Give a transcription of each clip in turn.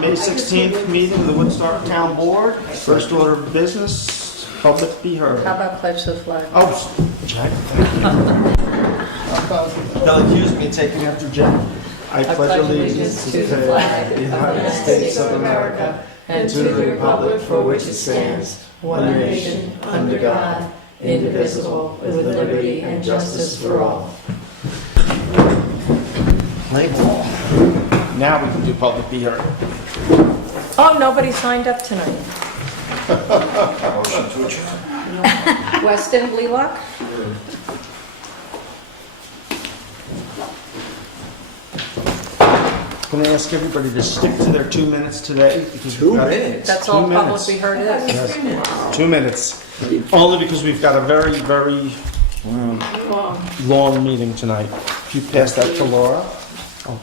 May 16th meeting of the Woodstock Town Board. First order of business, public be heard. How about pledge the flag? Oh, Jack, thank you. They'll accuse me of taking after Jack. I pledge allegiance to the flag of the United States of America and to the republic for which it stands, one nation, under God, indivisible, with liberty and justice for all. Play ball. Now we can do public be heard. Oh, nobody signed up tonight. Motion to adjourn. Weston, Blaylock? Can I ask everybody to stick to their 2 minutes today? Because 2 minutes? That's all 2 public minutes. be heard is. Yes. 2 minutes. Only because we've got a very, very long meeting tonight. If you pass that to Laura.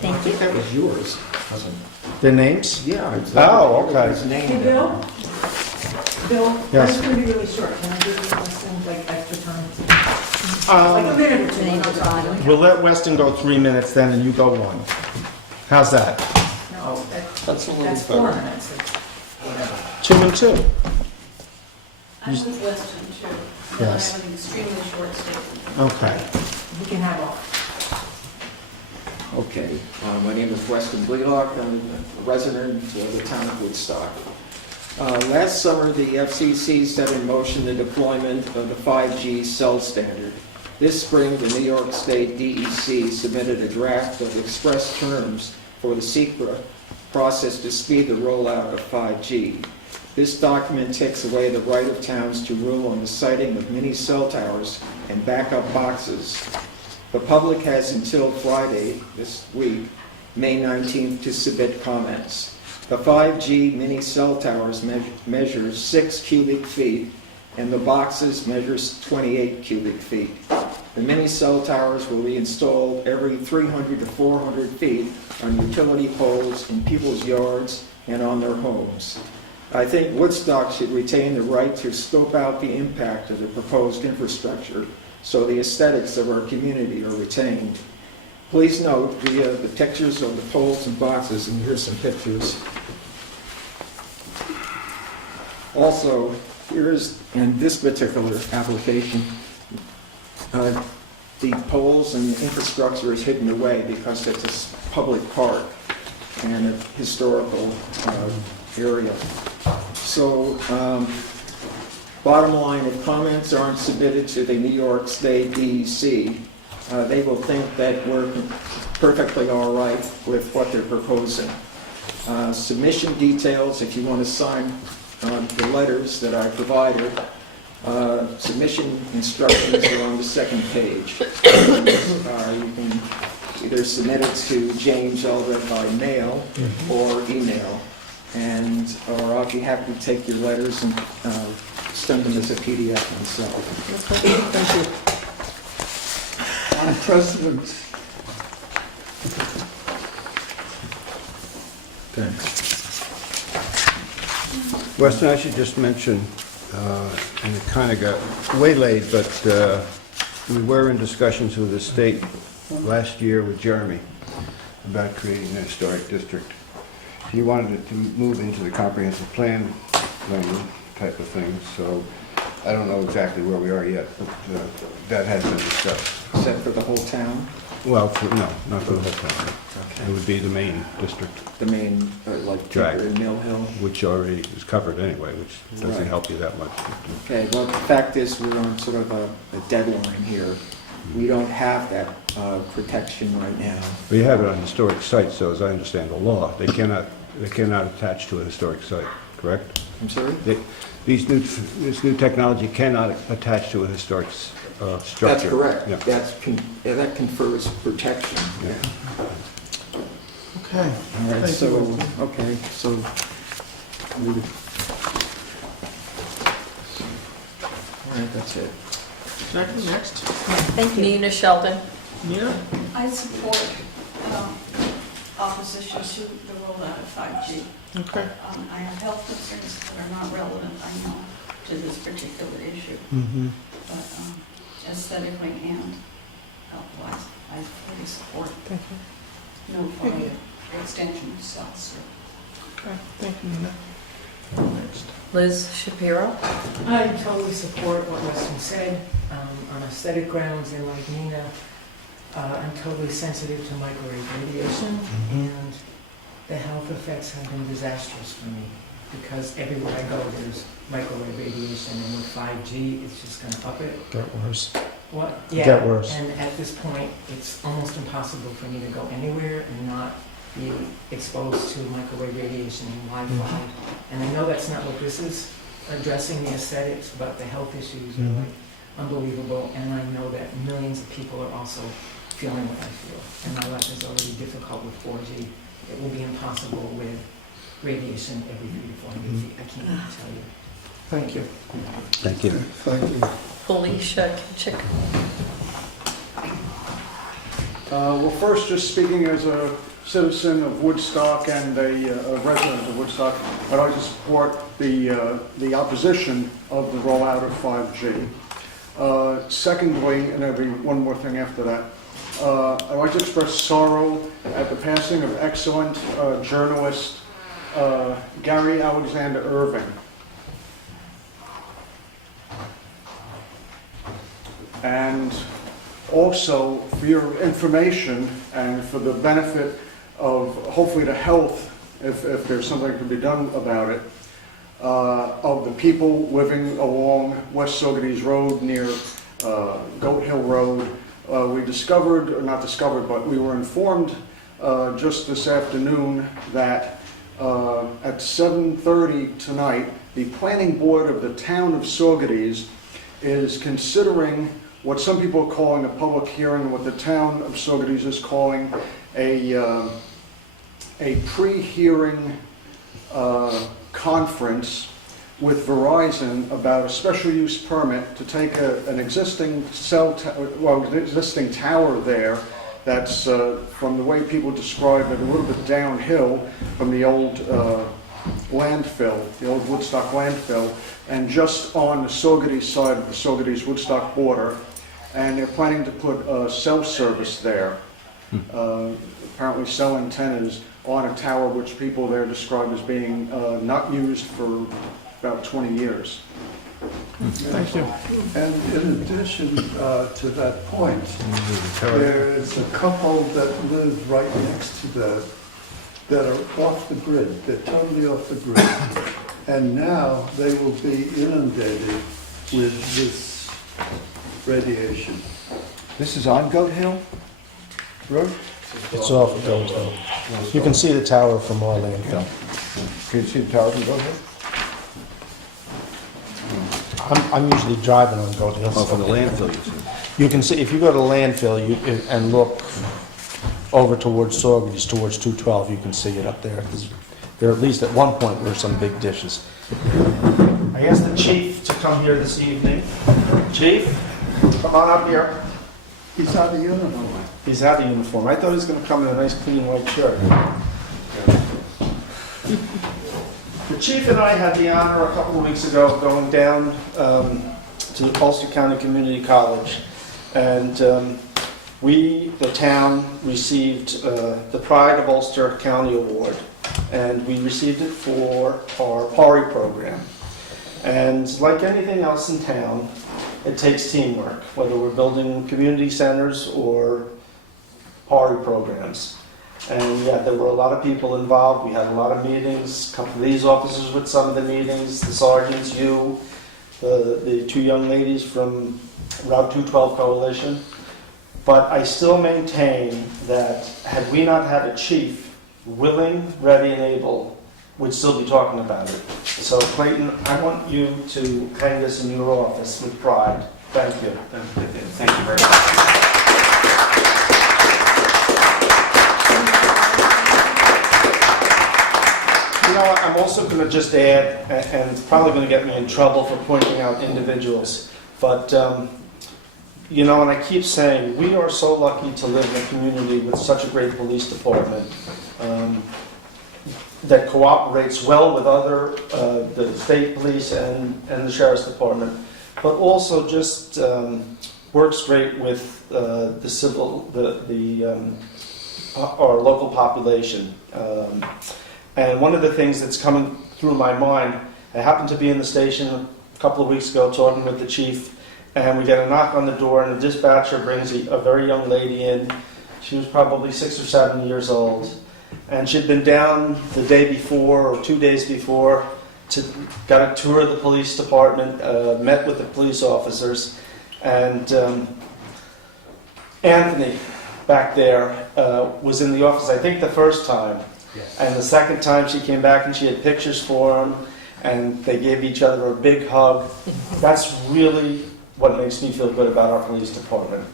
Thank you. That was yours, wasn't it? Their names? Yeah. Oh, okay. His name. Hey, Bill? Bill, Yes. that's going to be really short. Can I give you Weston, like, extra time? Like a minute or two. We'll let Weston go 3 minutes then, and you go 1. How's that? No, That's a little that's 4 better. minutes. It's whatever. 2 and 2. I'm with Weston too. Yes. I have an extremely short statement. Okay. We can have all. Okay, my name is Weston Blaylock. I'm a resident of the town of Woodstock. Last summer, the FCC set in motion the deployment of the 5G cell standard. This spring, the New York State DEC submitted a draft of express terms for the SECRA process to speed the rollout of 5G. This document takes away the right of towns to rule on the siting of mini cell towers and backup boxes. The public has until Friday this week, May 19th, to submit comments. The 5G mini cell towers measure 6 cubic feet, and the boxes measures 28 cubic feet. The mini cell towers will be installed every 300 to 400 feet on utility poles in people's yards and on their homes. I think Woodstock should retain the right to scope out the impact of the proposed infrastructure so the aesthetics of our community are retained. Please note the pictures of the poles and boxes, and here's some pictures. Also, in this particular application, the poles and the infrastructure is hidden away because it's a public park and a historical area. So, bottom line, if comments aren't submitted to the New York State DEC, they will think that we're perfectly all right with what they're proposing. Submission details, if you want to sign the letters that I provided, submission instructions are on the second page. You can either submit it to James Eldred by mail or email, or I'll be happy to take your letters and send them as a PDF myself. Thank you. Madam President. Thanks. Weston, I should just mention, and it kind of got waylaid, but we were in discussions with the state last year with Jeremy about creating an historic district. He wanted it to move into the comprehensive plan lane type of thing, so I don't know exactly where we are yet, but that has been discussed. Is that for the whole town? Well, no, not for the whole town. It Okay. would be the main district, The main, like Drag. Tinker and Mill Hill? which already is covered anyway, which doesn't Right. help you that much. Okay, well, the fact is, we're on sort of a deadline here. We don't have that protection right now. We have it on historic sites, so as I understand the law, they cannot attach to a historic site, correct? I'm sorry? This new technology cannot attach to a historic structure. That's correct. Yeah. That confers protection. Yeah. Okay. All right, Thank so, you. okay, so, all right, that's it. Jackie, next. Thank you. Nina Sheldon. Nina? I support opposition to the rollout of 5G. Okay. I have health concerns that are not relevant, I know, to this particular issue, Mm-hmm. but aesthetically and health-wise, I fully support Thank you. no further extension of cells. Okay. Thank you, Nina. Next. Liz Shapiro. I totally support what Weston said, on aesthetic grounds, and like Nina, I'm totally sensitive to microwave radiation, and the health effects have been disastrous for me, because everywhere I go, there's microwave radiation, and with 5G, it's just gonna up it. Get worse. What? Get Yeah, worse. and at this point, it's almost impossible for me to go anywhere and not be exposed to microwave radiation and Wi-Fi. And I know that's not what this is, addressing the aesthetics, but the health issues are like unbelievable. And I know that millions of people are also feeling what I feel. And my life is already difficult with 4G. It will be impossible with radiation every 3 to 400 feet. I can't even tell you. Thank you. Thank you. Thank you. Felicia Chick. Well, first, just speaking as a citizen of Woodstock and a resident of Woodstock, I'd like to support the opposition of the rollout of 5G. Secondly, and there'll be one more thing after that, I'd like to express sorrow at the passing of excellent journalist Gary Alexander Irving. And also, for your information and for the benefit of hopefully the health, if there's something that can be done about it, of the people living along West Saugerties Road near Goat Hill Road, we discovered, or not discovered, but we were informed just this afternoon that at 7:30 tonight, the planning board of the town of Saugerties is considering what some people are calling a public hearing, what the town of Saugerties is calling a pre-hearing conference with Verizon about a special use permit to take an existing existing tower there that's, from the way people describe it, a little bit downhill from the old landfill, the old Woodstock landfill, and just on the Saugerties side of the Saugerties-Woodstock border. And they're planning to put cell service there. Apparently cell antennas on a tower which people there describe as being not used for about 20 years. Thank you. And in addition to that point, there is a couple that live right next to that are off the grid. They're totally off the grid. And now they will be inundated with this radiation. This is on Goat Hill Road? It's off of Goat Hill. You can see the tower from our landfill. Can you see the tower from Goat Hill? I'm usually driving on Goat Hill. Oh, from the landfill, you see. You can see, if you go to landfill and look over towards Saugerties, towards 212, you can see it up there. There at least at one point were some big dishes. I asked the chief to come here this evening. Chief, come on up here. He's out of uniform. He's out of uniform. I thought he was going to come in a nice clean white shirt. The chief and I had the honor a couple of weeks ago of going down to the Ulster County Community College, and we, the town, received the Pride of Ulster County Award, and we received it for our PARI program. And like anything else in town, it takes teamwork, whether we're building community centers or PARI programs. And yeah, there were a lot of people involved. We had a lot of meetings, a couple of these officers with some of the meetings, the sergeants, you, the two young ladies from Route 212 Coalition. But I still maintain that had we not had a chief willing, ready, and able, we'd still be talking about it. So Clayton, I want you to hang this in your office with pride. Thank you. Thank you very much. You know what, I'm also going to just add, and it's probably going to get me in trouble for pointing out individuals, but you know, and I keep saying, we are so lucky to live in a community with such a great police department that cooperates well with other, the state police and the sheriff's department, but also just works great with the civil, our local population. And one of the things that's coming through my mind, I happened to be in the station a couple of weeks ago talking with the chief, and we get a knock on the door, and the dispatcher brings a very young lady in. She was probably 6 or 7 years old, and she'd been down the day before or 2 days before, got a tour of the police department, met with the police officers, and Anthony back there was in the office, I think the first time, and the second time she came back and she had pictures for him, and they gave each other a big hug. That's really what makes me feel good about our police department.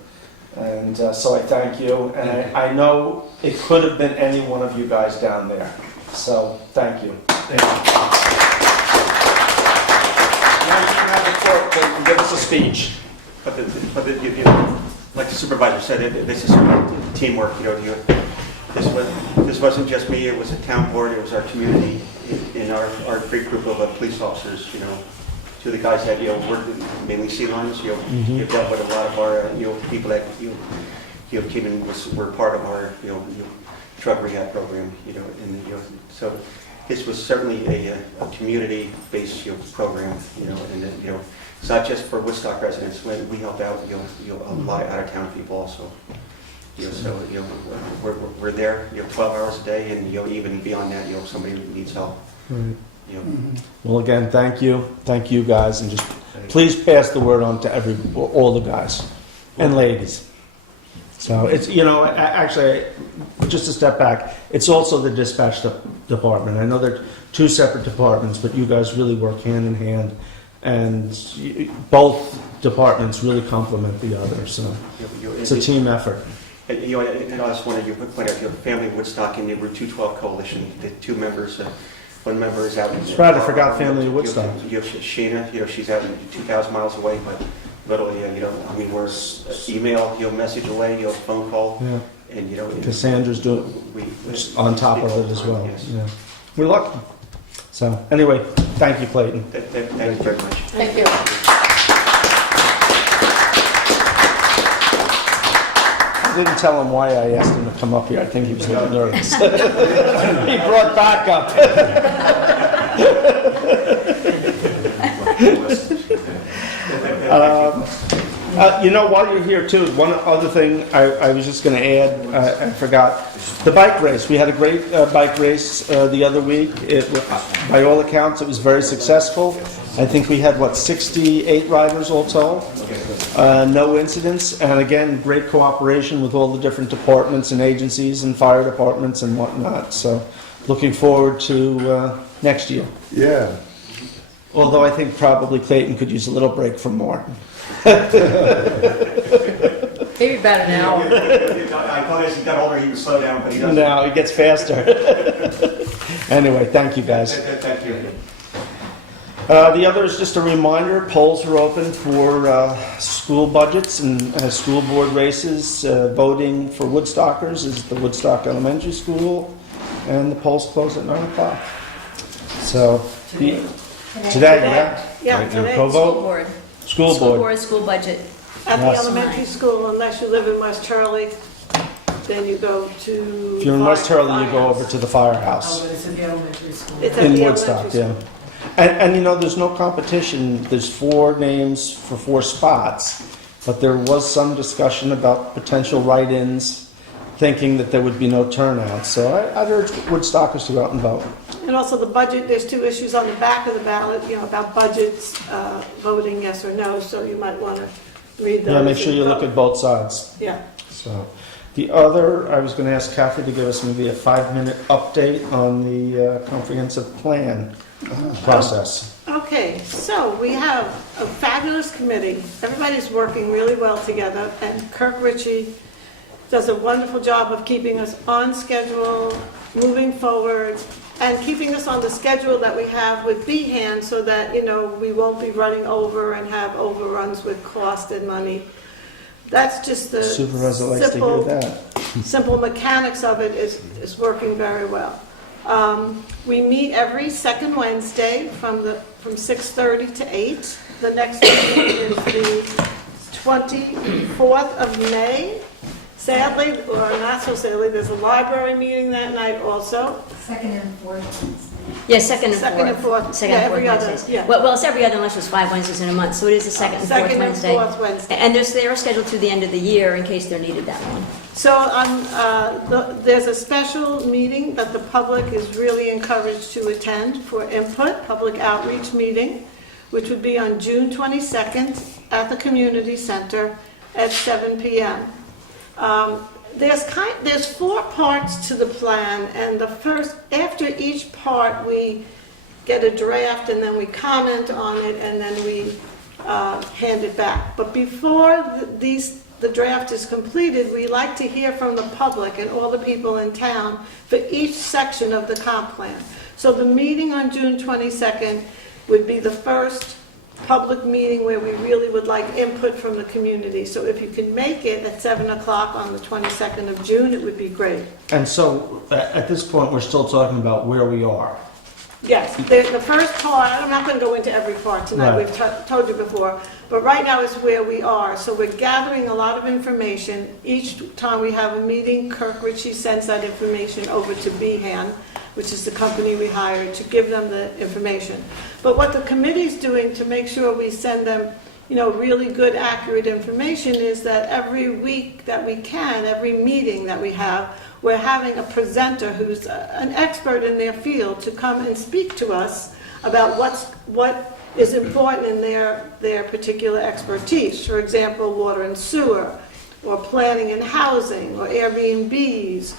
And so I thank you, and I know it could have been any one of you guys down there. So thank you. Thank you. Now you can have the clerk to give us a speech. But like the supervisor said, this is sort of teamwork. This wasn't just me. It was a town board. It was our community, in our great group of police officers. To the guys that work mainly sea lions. You've dealt with a lot of our people that came in were part of our drug rehab program. So this was certainly a community-based program. And it's not just for Woodstock residents. We help out a lot of out-of-town people also. So we're there 12 hours a day, and even beyond that, if somebody needs help. Right. Well, again, thank you guys, and just please pass the word on to all the guys and ladies. So it's actually, just to step back, it's also the dispatch department. I know they're two separate departments, but you guys really work hand in hand, and both departments really complement the other. So it's a team effort. And I just wanted to point out, Family Woodstock and the Route 212 Coalition, the two members. One member is out in... That's right, I forgot Family Woodstock. Sheena, she's out 2,000 miles away, but literally, we're email, message away, phone call, yeah. And Cassandra's doing on top of it as well. Yes. Yeah, we're lucky. So anyway, thank you, Clayton. Thank you very much. Thank you. I didn't tell him why I asked him to come up here. I think he was a little nervous. He brought back up. While you're here too, one other thing I was just going to add, I forgot. The bike race. We had a great bike race the other week. By all accounts, it was very successful. I think we had, 68 riders all told? No incidents, and again, great cooperation with all the different departments and agencies and fire departments and whatnot. So looking forward to next year. Yeah. Although I think probably Clayton could use a little break from more. Maybe about an hour. I thought as he got older, he would slow down, but he doesn't. No, he gets faster. Anyway, thank you guys. Thank you. The other is just a reminder, polls are open for school budgets and school board races. Voting for Woodstockers is at the Woodstock Elementary School, and the polls close at 9 o'clock. So, today, yeah? Yeah, Right, today. pro School vote? board. School board. School budget. At the Yes. elementary school, unless you live in West Charlie, then you go to... If you're in West Hurley, you go over to the firehouse. Oh, but it's at the elementary school. It's at In the Woodstock, elementary yeah. And there's no competition. There's 4 names for 4 spots, but there was some discussion about potential write-ins, thinking that there would be no turnout. So I'd urge Woodstockers to go out and vote. And also the budget, there's 2 issues on the back of the ballot, about budgets, voting yes or no, so you might want to read those. Yeah, make sure you and look vote. at both sides. Yeah. So, the other, I was going to ask Kathy to give us maybe a 5-minute update on the comprehensive plan process. Okay, so we have a fabulous committee. Everybody's working really well together, and Kirk Ritchie does a wonderful job of keeping us on schedule, moving forward, and keeping us on the schedule that we have with BHAN so that, we won't be running over and have overruns with cost and money. That's just the Supervisor likes to hear that. simple mechanics of it is working very well. We meet every second Wednesday from 6:30 to 8. The next meeting is the 24th of May, Sadly, or not so sadly, there's a library meeting that night also. Second and fourth. Yeah, second and Second and fourth. fourth. Second Yeah, and fourth every other, Wednesdays. yeah. Well, it's every other unless it's 5 Wednesdays in a month, so it is the second and fourth Second and Wednesday. fourth Wednesday. And they're scheduled to the end of the year in case they're needed that long. So there's a special meeting that the public is really encouraged to attend for input, public outreach meeting, which would be on June 22nd at the community center at 7 p.m. There's 4 parts to the plan, and after each part, we get a draft, and then we comment on it, and then we hand it back. But before the draft is completed, we like to hear from the public and all the people in town for each section of the comp plan. So the meeting on June 22nd would be the first public meeting where we really would like input from the community. So if you can make it at 7 o'clock on the 22nd of June, it would be great. And so, at this point, we're still talking about where we are. Yes, the first part, I'm not going to go into every part tonight, Right. we've told you before, but right now is where we are. So we're gathering a lot of information. Each time we have a meeting, Kirk Ritchie sends that information over to Behan, which is the company we hired, to give them the information. But what the committee's doing to make sure we send them, really good, accurate information is that every week that we can, every meeting that we have, we're having a presenter who's an expert in their field to come and speak to us about what is important in their particular expertise. For example, water and sewer, or planning and housing, or Airbnbs.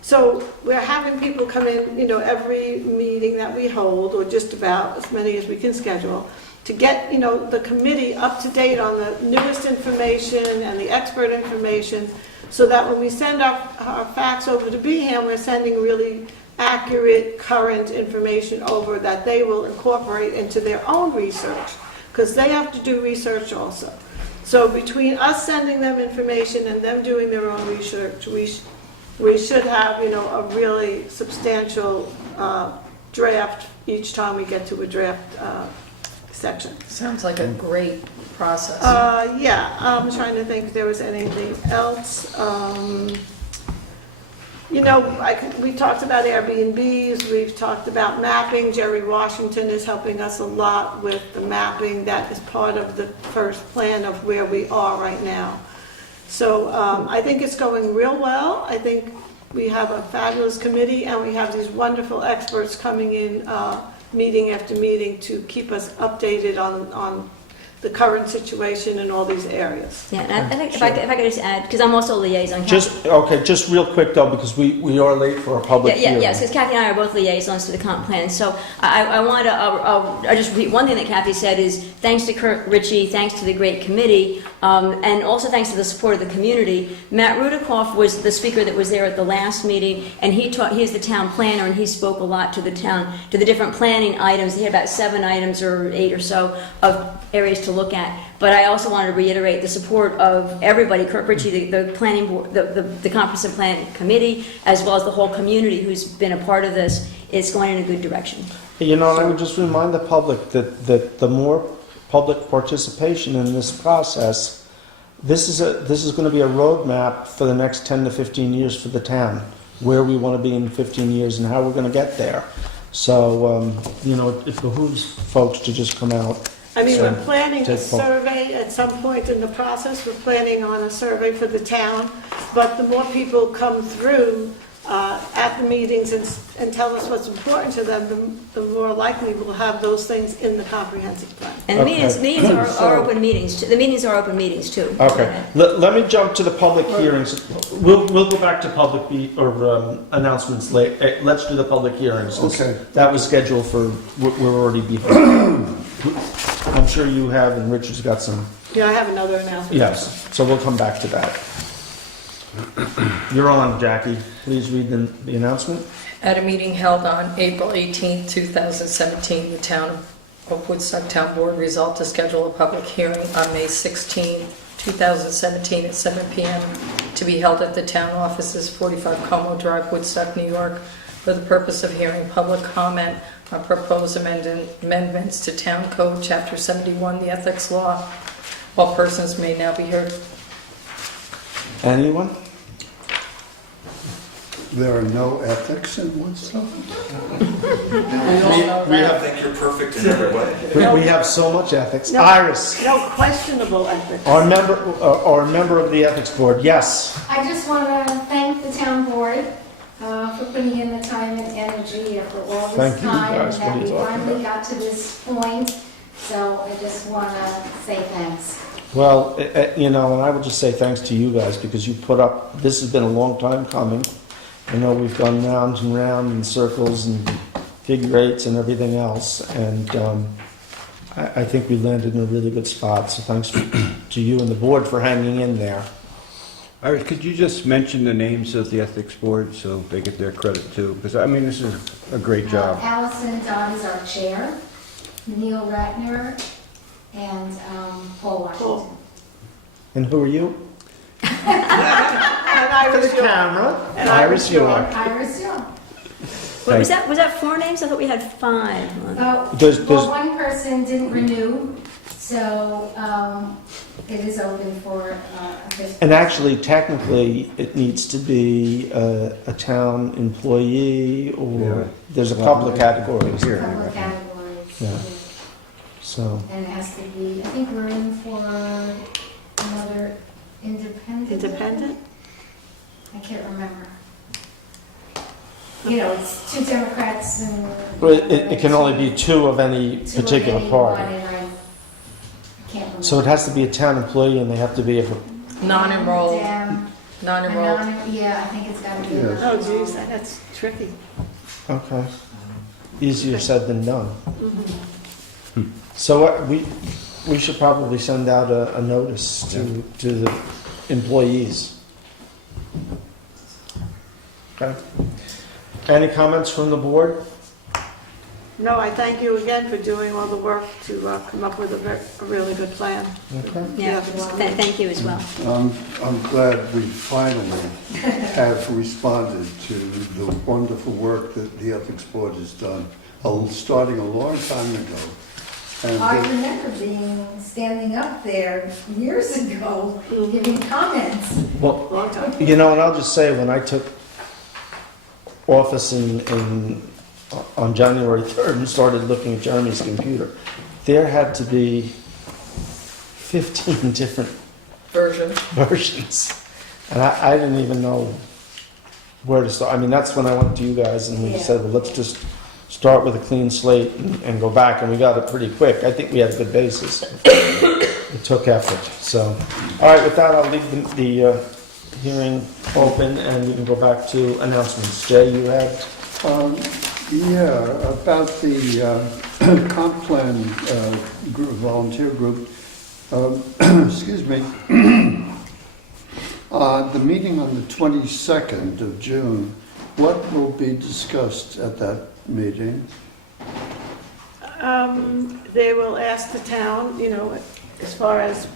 So we're having people come in, every meeting that we hold, or just about as many as we can schedule, to get, the committee up to date on the newest information and the expert information, so that when we send our facts over to Behan, we're sending really accurate, current information over that they will incorporate into their own research, because they have to do research also. So between us sending them information and them doing their own research, we should have, a really substantial draft each time we get to a draft section. Sounds like a great process. Yeah, I'm trying to think if there was anything else. We talked about Airbnbs, we've talked about mapping. Jerry Washington is helping us a lot with the mapping. That is part of the first plan of where we are right now. So I think it's going real well. I think we have a fabulous committee, and we have these wonderful experts coming in meeting after meeting to keep us updated on the current situation in all these areas. Yeah, and I think if I could just add, because I'm also a liaison. Just real quick though, because we are late for a public hearing. Yes, because Kathy and I are both liaisons to the comp plan. So I want to, I'll just repeat one thing that Kathy said is thanks to Kirk Ritchie, thanks to the great committee, and also thanks to the support of the community. Matt Rudikoff was the speaker that was there at the last meeting, and he's the town planner, and he spoke a lot to the town, to the different planning items. He had about 7 items or 8 or so of areas to look at. But I also wanted to reiterate the support of everybody, Kirk Ritchie, the planning board, the comprehensive plan committee, as well as the whole community who's been a part of this. It's going in a good direction. And I would just remind the public that the more public participation in this process, this is going to be a roadmap for the next 10 to 15 years for the town, where we want to be in 15 years and how we're going to get there. So, it behooves folks to just come out. We're planning a survey at some point in the process. We're planning on a survey for the town. But the more people come through at the meetings and tell us what's important to them, the more likely we'll have those things in the comprehensive plan. And the meetings are open meetings. The meetings are open meetings too. Okay. Let me jump to the public hearings. We'll go back to public announcements later. Let's do the public hearings. Okay. That was scheduled for. We're already behind. I'm sure you have, and Richard's got some. Yeah, I have another announcement. Yes. So we'll come back to that. You're on, Jackie. Please read the announcement. At a meeting held on April 18, 2017, the Town of Woodstock Town Board resolved to schedule a public hearing on May 16, 2017 at 7 p.m. to be held at the town offices, 45 Como Drive, Woodstock, New York, for the purpose of hearing public comment on proposed amendments to Town Code, Chapter 71, the Ethics Law. All persons may now be heard. Anyone? There are no ethics in Woodstock? I think you're perfect in every way. We have so much ethics. No. Iris, No questionable ethics. our member of the ethics board, yes. I just want to thank the town board for putting in the time and energy for all Thank this you, time, and guys. What are that you we talking finally got to this point. So I just want to say thanks. Well, you know, and I will just say thanks to you guys because you put up, this has been a long time coming. I know we've gone round and round in circles and figure eights and everything else, and I think we landed in a really good spot. So thanks to you and the board for hanging in there. Iris, could you just mention the names of the ethics board so they get their credit too? Because, I mean, this is a great job. Allison Dodd is our chair, Neil Ratner, and Paul Washington. And who are you? And Iris York. camera. And Iris York. Iris York. What, was that 4 names? I thought we had 5. Well, one person didn't renew, so it is open for a fifth. And actually, technically, it needs to be a town employee or Yeah. there's a couple of categories Couple here. of categories. Yeah. So, And it has to be, I think we're in for another independent. Independent? I can't remember. You know, it's 2 Democrats and. but it can only be 2 of any 2 of particular any party. one, and I can't remember. So it has to be a town employee and they have to be a, Non-enrolled, Damn. non-enrolled. Yeah, I think it's gotta be. Yes. Oh, geez, that's tricky. okay. Easier said than done. Mm-hmm. So we should probably send out a notice to the employees. Okay. Any comments from the board? No, I thank you again for doing all the work to come up with a really good plan. Okay. Yeah, thank you as well. I'm glad we finally have responded to the wonderful work that the Ethics Board has done, starting a long time ago. And I remember standing up there years ago, giving comments. Well, Long time. you know, and I'll just say, when I took office on January 3rd and started looking at Jeremy's computer, there had to be 15 different Version. versions. And I didn't even know where to start. I mean, that's when I went to you guys and we Yeah. said, well, let's just start with a clean slate and go back. And we got it pretty quick. I think we had a good basis. It took effort. So, all right, with that, I'll leave the hearing open and we can go back to announcements. Jay, you had? Yeah, about the comp plan group, volunteer group. Excuse me. The meeting on the 22nd of June, what will be discussed at that meeting? They will ask the town, you know, as far as,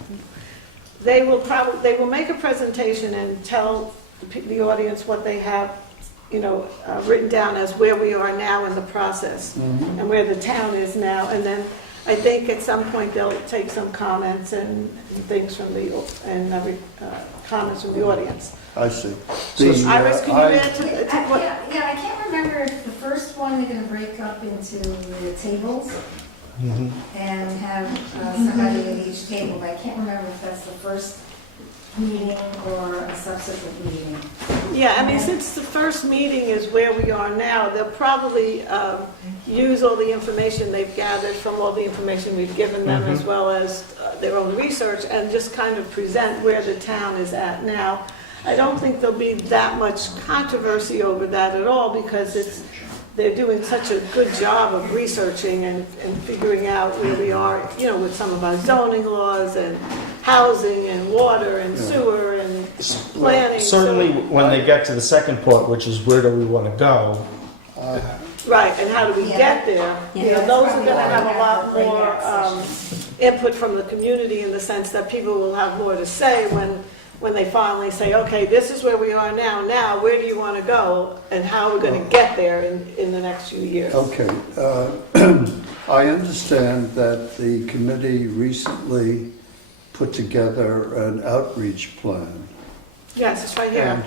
they will make a presentation and tell the audience what they have, you know, written down as where we are now in the process and where the town is now. And then I think at some point they'll take some comments and things from comments from the audience. I see. Iris, can you add to what? I can't remember if the first one they're gonna break up into the tables and have somebody at each table, but I can't remember if that's the first meeting or a subsequent meeting. Yeah, I mean, since the first meeting is where we are now, they'll probably use all the information they've gathered from all the information we've given them, as well as their own research, and just kind of present where the town is at now. I don't think there'll be that much controversy over that at all, because they're doing such a good job of researching and figuring out where we are, you know, with some of our zoning laws and housing and water and sewer and planning. Certainly, when they get to the second part, which is where do we want to go, Right, and how do we get there? You know, those are gonna have a lot more input from the community, in the sense that people will have more to say when they finally say, okay, this is where we are now where do you want to go, and how are we going to get there in the next few years? Okay. I understand that the committee recently put together an outreach plan Yes, it's right here.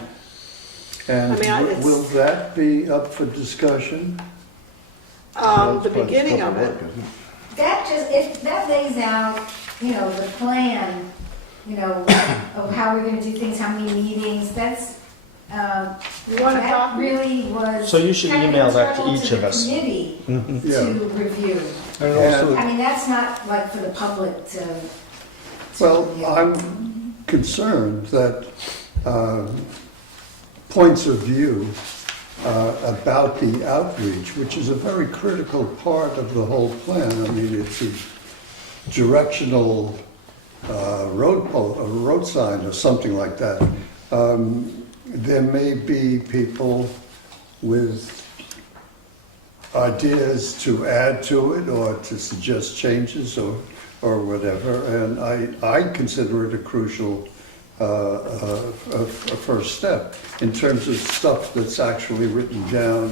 And I mean, it's- will that be up for discussion? The beginning of it. That just, if that lays out, the plan, of how we're gonna do things, how many meetings, that's, You want to that copy? really was. So you should kind email that to internal each of us. the committee Yeah. to review. And also, I mean, that's not like for the public to. Well, review. I'm concerned that points of view about the outreach, which is a very critical part of the whole plan. I mean, it's a directional road sign or something like that. There may be people with ideas to add to it or to suggest changes or whatever, and I consider it a crucial a first step in terms of stuff that's actually written down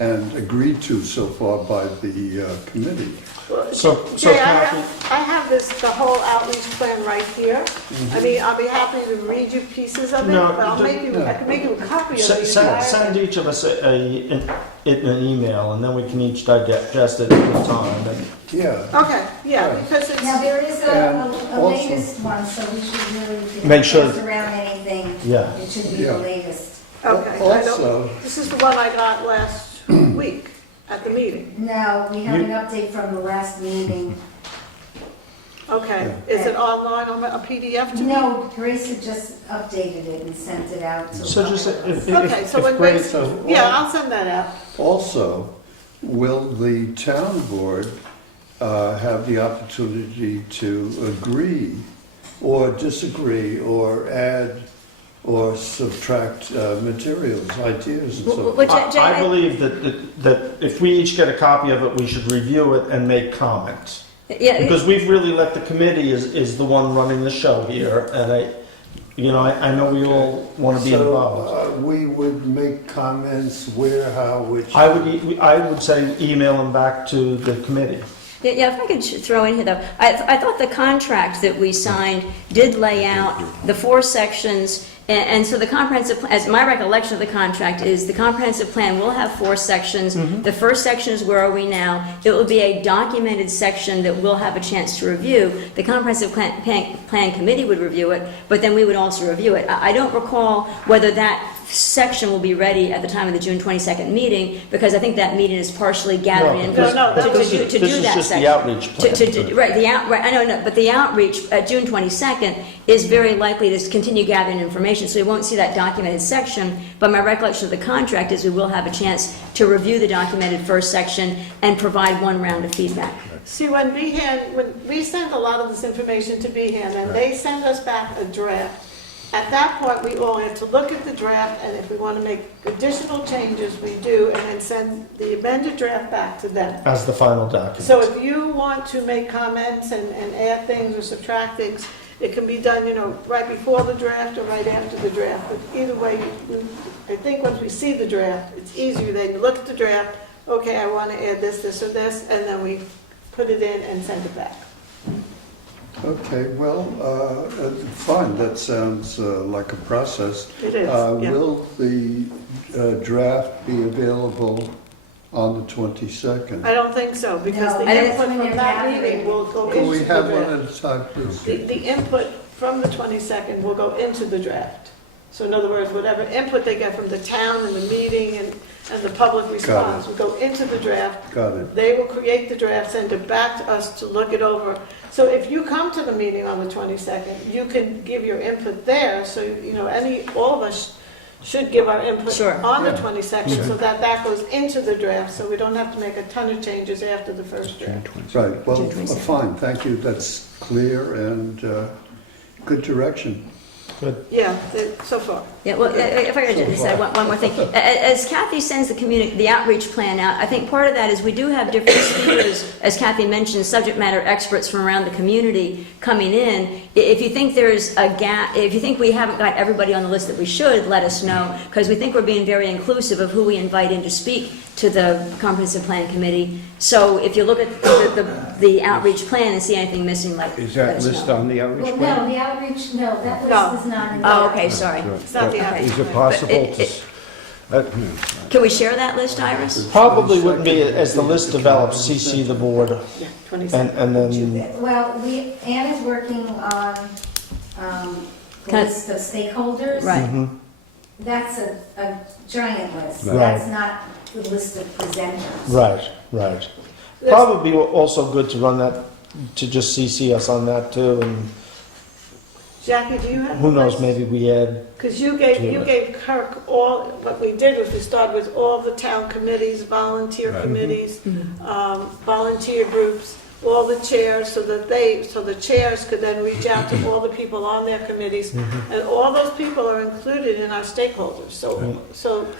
and agreed to so far by the committee. So Jay, Kathy, I have the whole outreach plan right here. I mean, I'll be happy to read you pieces of it, No, but I can make you a copy of it. send each of us an email, and then we can each digest it at a time. And Yeah, Okay, yeah, Right. because it's, Now, there is And a also- latest one, so we should really, if we Make sure- pass around anything, Yeah. it should be Yeah. the latest. okay. I also, don't, this is the one I got last week at the meeting. No, we have You- an update from the last meeting. Okay, is it online on a PDF to me? No, Grace had just updated it and sent it out to. So just if Okay, so when Grace, Grace, yeah, I'll send that out. also, will the town board have the opportunity to agree or disagree or add or subtract materials, ideas and so forth? Which, Jay, I believe that if we each get a copy of it, we should review it and make comments. yeah, Because we've really let the committee is the one running the show here, and I know we all want to be involved. So we would make comments where, how, which. I would say email them back to the committee. Yeah, if I could throw in here though, I thought the contract that we signed did lay out the 4 sections, and so the comprehensive, as my recollection of the contract is, the comprehensive plan will have 4 sections. The first section is where are we now. It will be a documented section that we'll have a chance to review. The comprehensive plan committee would review it, but then we would also review it. I don't recall whether that section will be ready at the time of the June 22nd meeting, because I think that meeting is partially gathering No, input no, that to was- do that This is just section. the outreach plan. Right, I know, but the outreach at June 22nd is very likely to continue gathering information, so we won't see that documented section, but my recollection of the contract is we will have a chance to review the documented first section and provide 1 round of feedback. See, when we send a lot of this information to Behan, and they send us back a draft, at that point, we all have to look at the draft, and if we want to make additional changes, we do, and then send the amended draft back to them. As the final document. So if you want to make comments and add things or subtract things, it can be done, right before the draft or right after the draft. But either way, I think once we see the draft, it's easier then. You look at the draft, okay, I want to add this, this, or this, and then we put it in and send it back. Okay, well, fine, that sounds like a process. It is, yeah. Will the draft be available on the 22nd? I don't think so, because No, the I don't input think from they're that gathering. meeting will go Can we into the have one draft. at a time, please? The input from the 22nd will go into the draft. So in other words, whatever input they get from the town and the meeting and the public response will go into the draft. Got it. They will create the draft, send it back to us to look it over. So if you come to the meeting on the 22nd, you can give your input there. So, all of us should give our input Sure. on the Yeah. 22nd so that goes into the draft, so we don't have to make a ton of changes after the first draft. Right, well, June 22nd. fine, thank you, that's clear and good direction. Yeah, so far. Yeah, well, if I could just say one more thing. As Kathy sends the outreach plan out, I think part of that is we do have different speakers, as Kathy mentioned, subject matter experts from around the community coming in. If you think there's a gap, if you think we haven't got everybody on the list that we should, let us know, because we think we're being very inclusive of who we invite in to speak to the comprehensive plan committee. So if you look at the outreach plan and see anything missing, like, Is let that us list know. on the outreach Well, plan? no, the outreach, no, that No. list is not in there. Oh, okay, sorry. It's not the But outreach Is it plan. possible But to, Can we share that list, Iris? Probably wouldn't be, as the list develops, CC the board, Yeah, 27. and then, Well, Ann is working on the Kind of- list of stakeholders. Right. That's a giant list. Right. That's not the list of presenters. right. Probably be also good to run that, to just CC us on that too, and Jackie, do you have? who knows, maybe we add, Because you gave Kirk all, what we did was we started with all the town committees, volunteer Right. committees, volunteer groups, all the chairs, so the chairs could then reach out to all the people on their committees, and all those people are included in our stakeholders, so,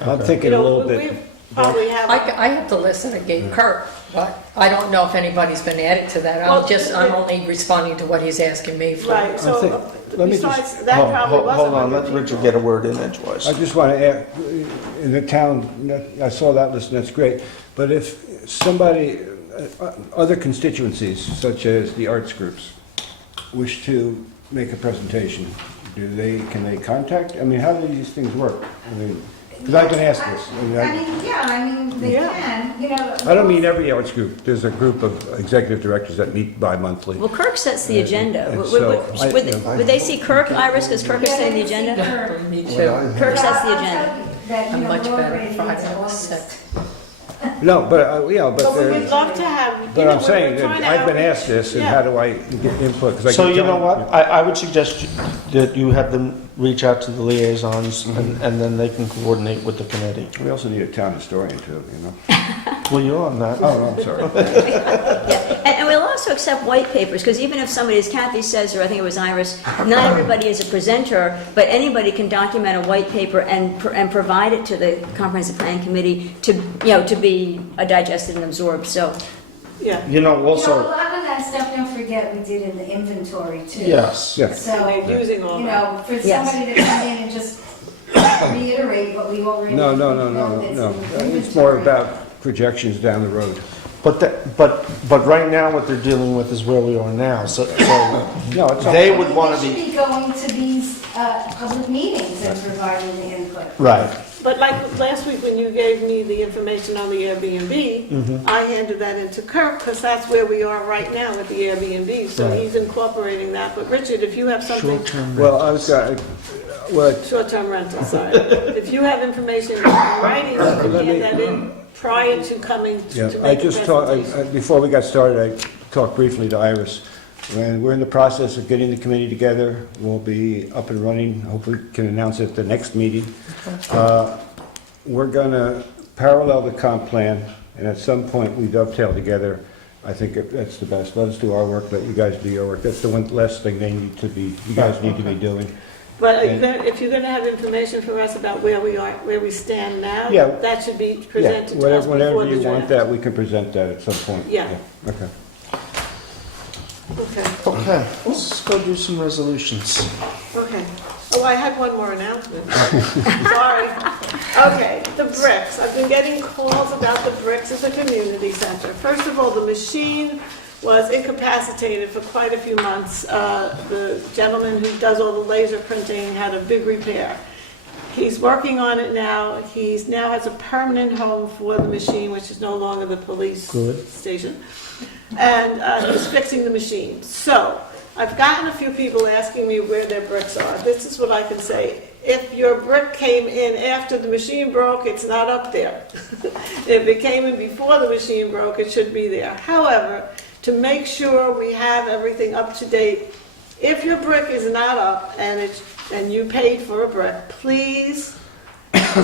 I'm you thinking a know, little we bit, probably have. I have the list that I gave Kirk, but I don't know if anybody's been added to that. Well, I'm only responding to what he's asking me for. Right, so think- let me besides, just, that probably hold wasn't. on, let 100 Richard people. get a word in edgewise. I just want to add, in the town, I saw that list, and that's great, but if somebody, other constituencies, such as the arts groups, wish to make a presentation, can they contact, I mean, how do these things work? I mean, because I've been asked this. They Yeah. can, you know. I don't mean every arts group, there's a group of executive directors that meet bi-monthly. Well, Kirk sets the agenda. and Would- so would- I- Would they see Kirk, Iris, because Kirk is Yeah, setting the they see agenda? Kirk. Me too. Kirk sets the I'll agenda. tell you that, you I'm know, much we're better already Friday, into I was August. sick. No, but, yeah, but But we'd there's, love to have, you but know, I'm saying, we're that trying to I've been outreach. asked this, and Yeah. how do I get input? 'Cause I So keep you know telling- what, I would suggest that you have them reach out to the liaisons, and then they can coordinate with the committee. We also need a town historian too, you know? Well, you're on that. Oh, no, I'm sorry. Yeah, and we'll also accept white papers, because even if somebody, as Kathy says, or I think it was Iris, not everybody is a presenter, but anybody can document a white paper and provide it to the comprehensive plan committee to, to be digested and absorbed, so. Yeah, You know, You know, a also, lot of that stuff, don't forget, we did in the inventory too. yes, Yeah. So, and they're using all you that. know, for Yes. somebody to come in and just reiterate what we already No, know no. that's in the It's more inventory. about projections down the road. but right now what they're dealing with is where we are now, so No, it's they all, would want to They be, should be going to these public meetings and providing the input. right. But like last week when you gave me the information on the Airbnb, I handed that into Kirk, because that's where we are right now with the Airbnb, so Right. he's incorporating that. But Richard, if you have something, Short-term well, I was, well, short-term rental, sorry. If you have information in writing, you can Let me- hand that in prior to coming yeah, to I make a just talked, presentation. before we got started, I talked briefly to Iris. And we're in the process of getting the committee together. We'll be up and running. Hopefully can announce it at the next meeting. We're gonna parallel the comp plan, and at some point we dovetail together. I think that's the best. Let us do our work, let you guys do your work. That's the one less thing you guys need to be doing. But are you if you're gonna have information for us about where we are, where we stand now, Yeah. that should be Yeah, presented to us before whenever the you want draft. that, we can present that at some point. Yeah. Okay. Okay, Okay, let's go do some resolutions. okay. Oh, I had one more announcement. Sorry. Okay, the bricks. I've been getting calls about the bricks at the community center. First of all, the machine was incapacitated for quite a few months. The gentleman who does all the laser printing had a big repair. He's working on it now. He's now has a permanent home for the machine, which is no longer the police Good. station. And he's fixing the machine. So I've gotten a few people asking me where their bricks are. This is what I can say. If your brick came in after the machine broke, it's not up there. If it came in before the machine broke, it should be there. However, to make sure we have everything up to date, if your brick is not up and you paid for a brick, please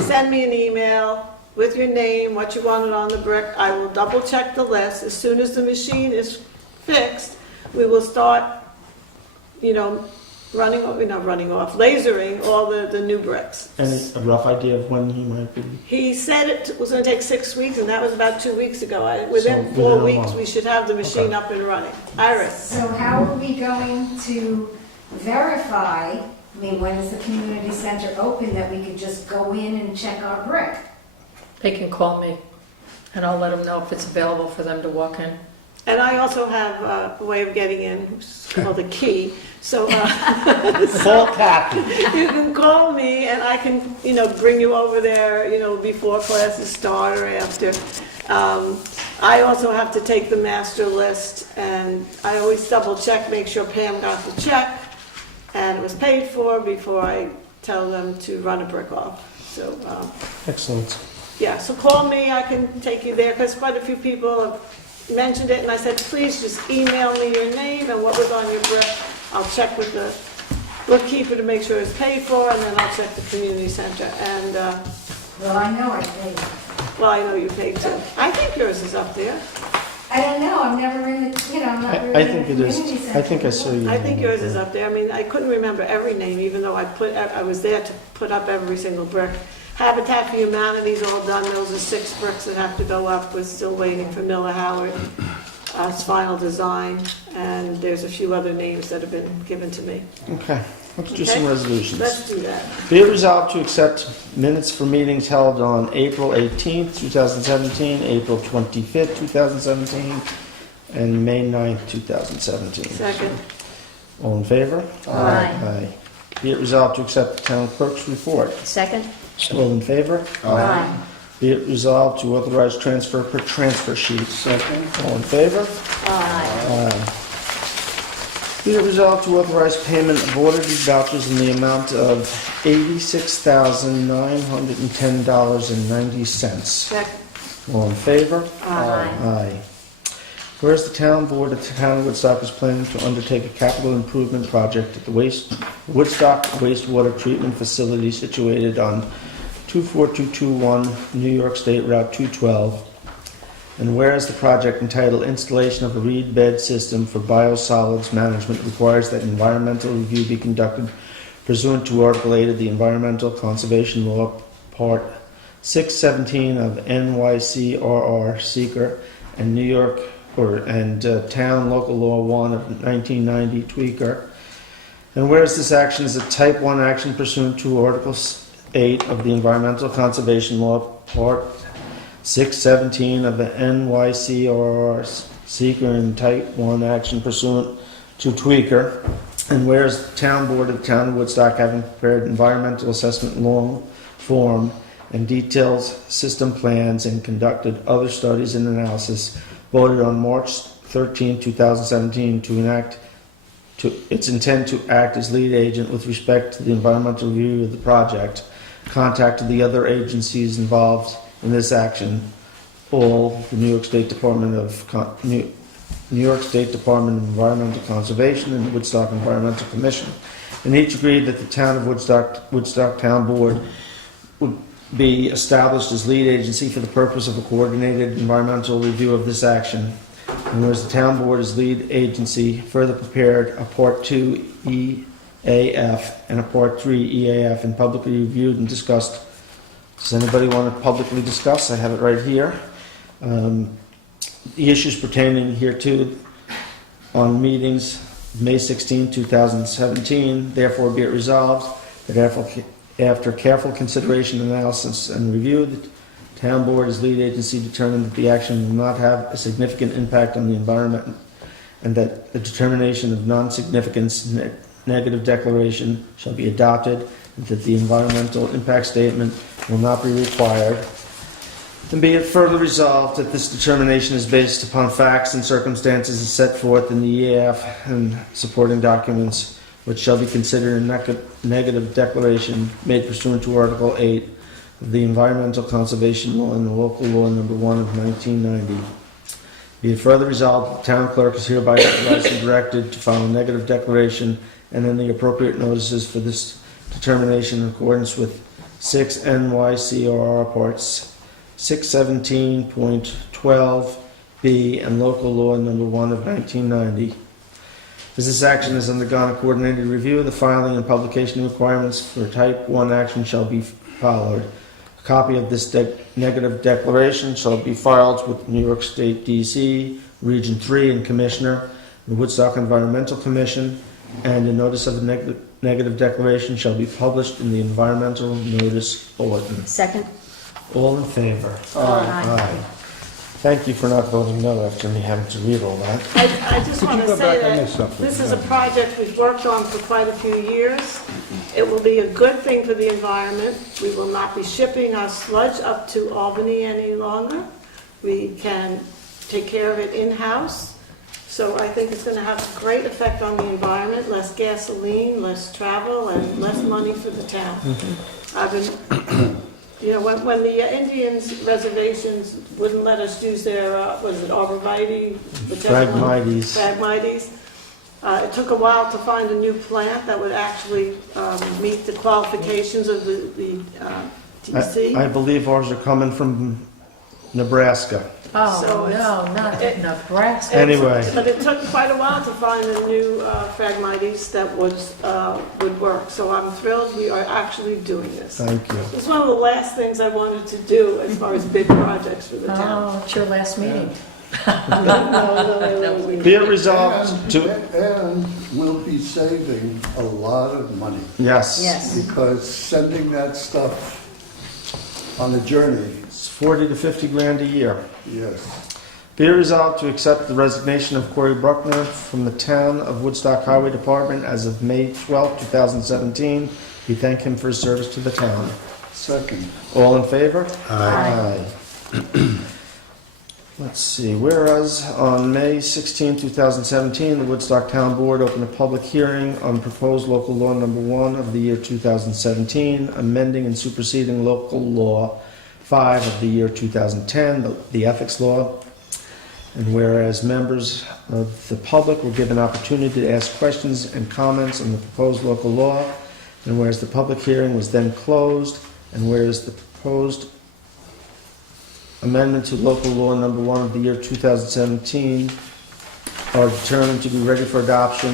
send me an email with your name, what you wanted on the brick. I will double check the list. As soon as the machine is fixed, we will start, lasering all the new bricks. Any a rough idea of when he might be? He said it was going to take 6 weeks, and that was about 2 weeks ago. Within So 4 within a weeks, month. we should have the machine up and running. Iris? So how are we going to verify, when is the community center open, that we could just go in and check our brick? They can call me. And I'll let them know if it's available for them to walk in. And I also have a way of getting in, it's called a key. So Full copy. you can call me and I can, bring you over there, before classes start or after. I also have to take the master list, and I always double check, make sure Pam got the check and it was paid for before I tell them to run a brick off. So, Excellent. yeah, so call me, I can take you there, because quite a few people have mentioned it, and I said, please just email me your name and what was on your brick. I'll check with the bookkeeper to make sure it's paid for, and then I'll check the community center. And, Well, I know I paid. well, I know you paid too. I think yours is up there. I don't know, I'm never in the, I'm not really I in the think it is. community center. I think I saw you. I think yours is up there. I mean, I couldn't remember every name, even though I was there to put up every single brick. Habitat for Humanity's all done. Those are 6 bricks that have to go up. We're still waiting for Miller Howard. It's final design, and there's a few other names that have been given to me. Okay, let's do Okay. some resolutions. Let's do that. Be it resolved to accept minutes for meetings held on April 18th, 2017, April 25th, 2017, and May 9th, 2017. Second. All in favor? Aye. Aye. Be it resolved to accept the town clerk's report. Second? All in favor? Aye. Be it resolved to authorize transfer per transfer sheet. Second. All in favor? Aye. Aye. Be it resolved to authorize payment of audited vouchers in the amount of $86,910.90. Second. All in favor? Aye. Aye. Whereas the town board of the town of Woodstock is planning to undertake a capital improvement project at the Woodstock wastewater treatment facility situated on 24221 New York State Route 212. And whereas the project entitled Installation of a Reed Bed System for Biosolids Management requires that environmental review be conducted pursuant to Article 8 of the Environmental Conservation Law, Part 617 of NYCRR Seeker and New York Town Local Law 1 of 1990 Tweaker. And whereas this action is a Type 1 action pursuant to Article 8 of the Environmental Conservation Law, Part 617 of the NYCRR Seeker and Type 1 action pursuant to Tweaker. And whereas the town board of the town of Woodstock, having prepared environmental assessment long form and detailed system plans and conducted other studies and analysis, voted on March 13, 2017 to enact its intent to act as lead agent with respect to the environmental review of the project, contacted the other agencies involved in this action, all the New York State Department of Environmental Conservation and the Woodstock Environmental Commission, and each agreed that the town of Woodstock Town Board would be established as lead agency for the purpose of a coordinated environmental review of this action. And whereas the town board is lead agency, further prepared a Part 2 EAF and a Part 3 EAF and publicly reviewed and discussed. Does anybody want to publicly discuss? I have it right here. The issues pertaining hereto on meetings May 16, 2017, therefore be it resolved that after careful consideration, analysis, and review, the town board as lead agency determined that the action will not have a significant impact on the environment and that the determination of non-significance negative declaration shall be adopted and that the environmental impact statement will not be required. And be it further resolved that this determination is based upon facts and circumstances as set forth in the EAF and supporting documents, which shall be considered a negative declaration made pursuant to Article 8 of the Environmental Conservation Law and the Local Law Number 1 of 1990. Be it further resolved, the town clerk is hereby authorized and directed to file a negative declaration and any appropriate notices for this determination in accordance with 6 NYCRR Parts 617.12b and Local Law Number 1 of 1990. As this action has undergone a coordinated review, the filing and publication requirements for Type 1 action shall be followed. A copy of this negative declaration shall be filed with New York State DC, Region 3, and Commissioner, the Woodstock Environmental Commission, and a notice of the negative declaration shall be published in the Environmental Notice Bulletin. Second? All in favor? Aye. Thank you for not voting no after me having to read all that. I just Could want you to go say back? I that missed something. this is a project we've worked on for quite a few years. It will be a good thing for the environment. We will not be shipping our sludge up to Albany any longer. We can take care of it in-house. So I think it's going to have a great effect on the environment, less gasoline, less travel, and less money for the town. I've been, you know, when the Indians reservations wouldn't let us use their, was it arborvitae? Whichever one. Phragmites. Phragmites. It took a while to find a new plant that would actually meet the qualifications of the TC. I believe ours are coming from Nebraska. Oh, So it's- no, not Nebraska. Anyway. But it took quite a while to find a new Phragmites that would work. So I'm thrilled we are actually doing this. Thank you. It's one of the last things I wanted to do as far as big projects for the town. Oh, it's your last meeting. No. Be it resolved to, And we'll be saving a lot of money, yes. Yes. because sending that stuff on a journey, It's 40 to 50 grand a year. yes. Be it resolved to accept the resignation of Corey Bruckner from the Town of Woodstock Highway Department as of May 12, 2017. We thank him for his service to the town. Second, All in favor? Aye. Let's see, whereas on May 16, 2017, the Woodstock Town Board opened a public hearing on proposed local law number 1 of the year 2017, amending and superseding local law 5 of the year 2010, the ethics law. And whereas members of the public were given opportunity to ask questions and comments on the proposed local law, and whereas the public hearing was then closed, and whereas the proposed amendment to local law number 1 of the year 2017 are determined to be ready for adoption.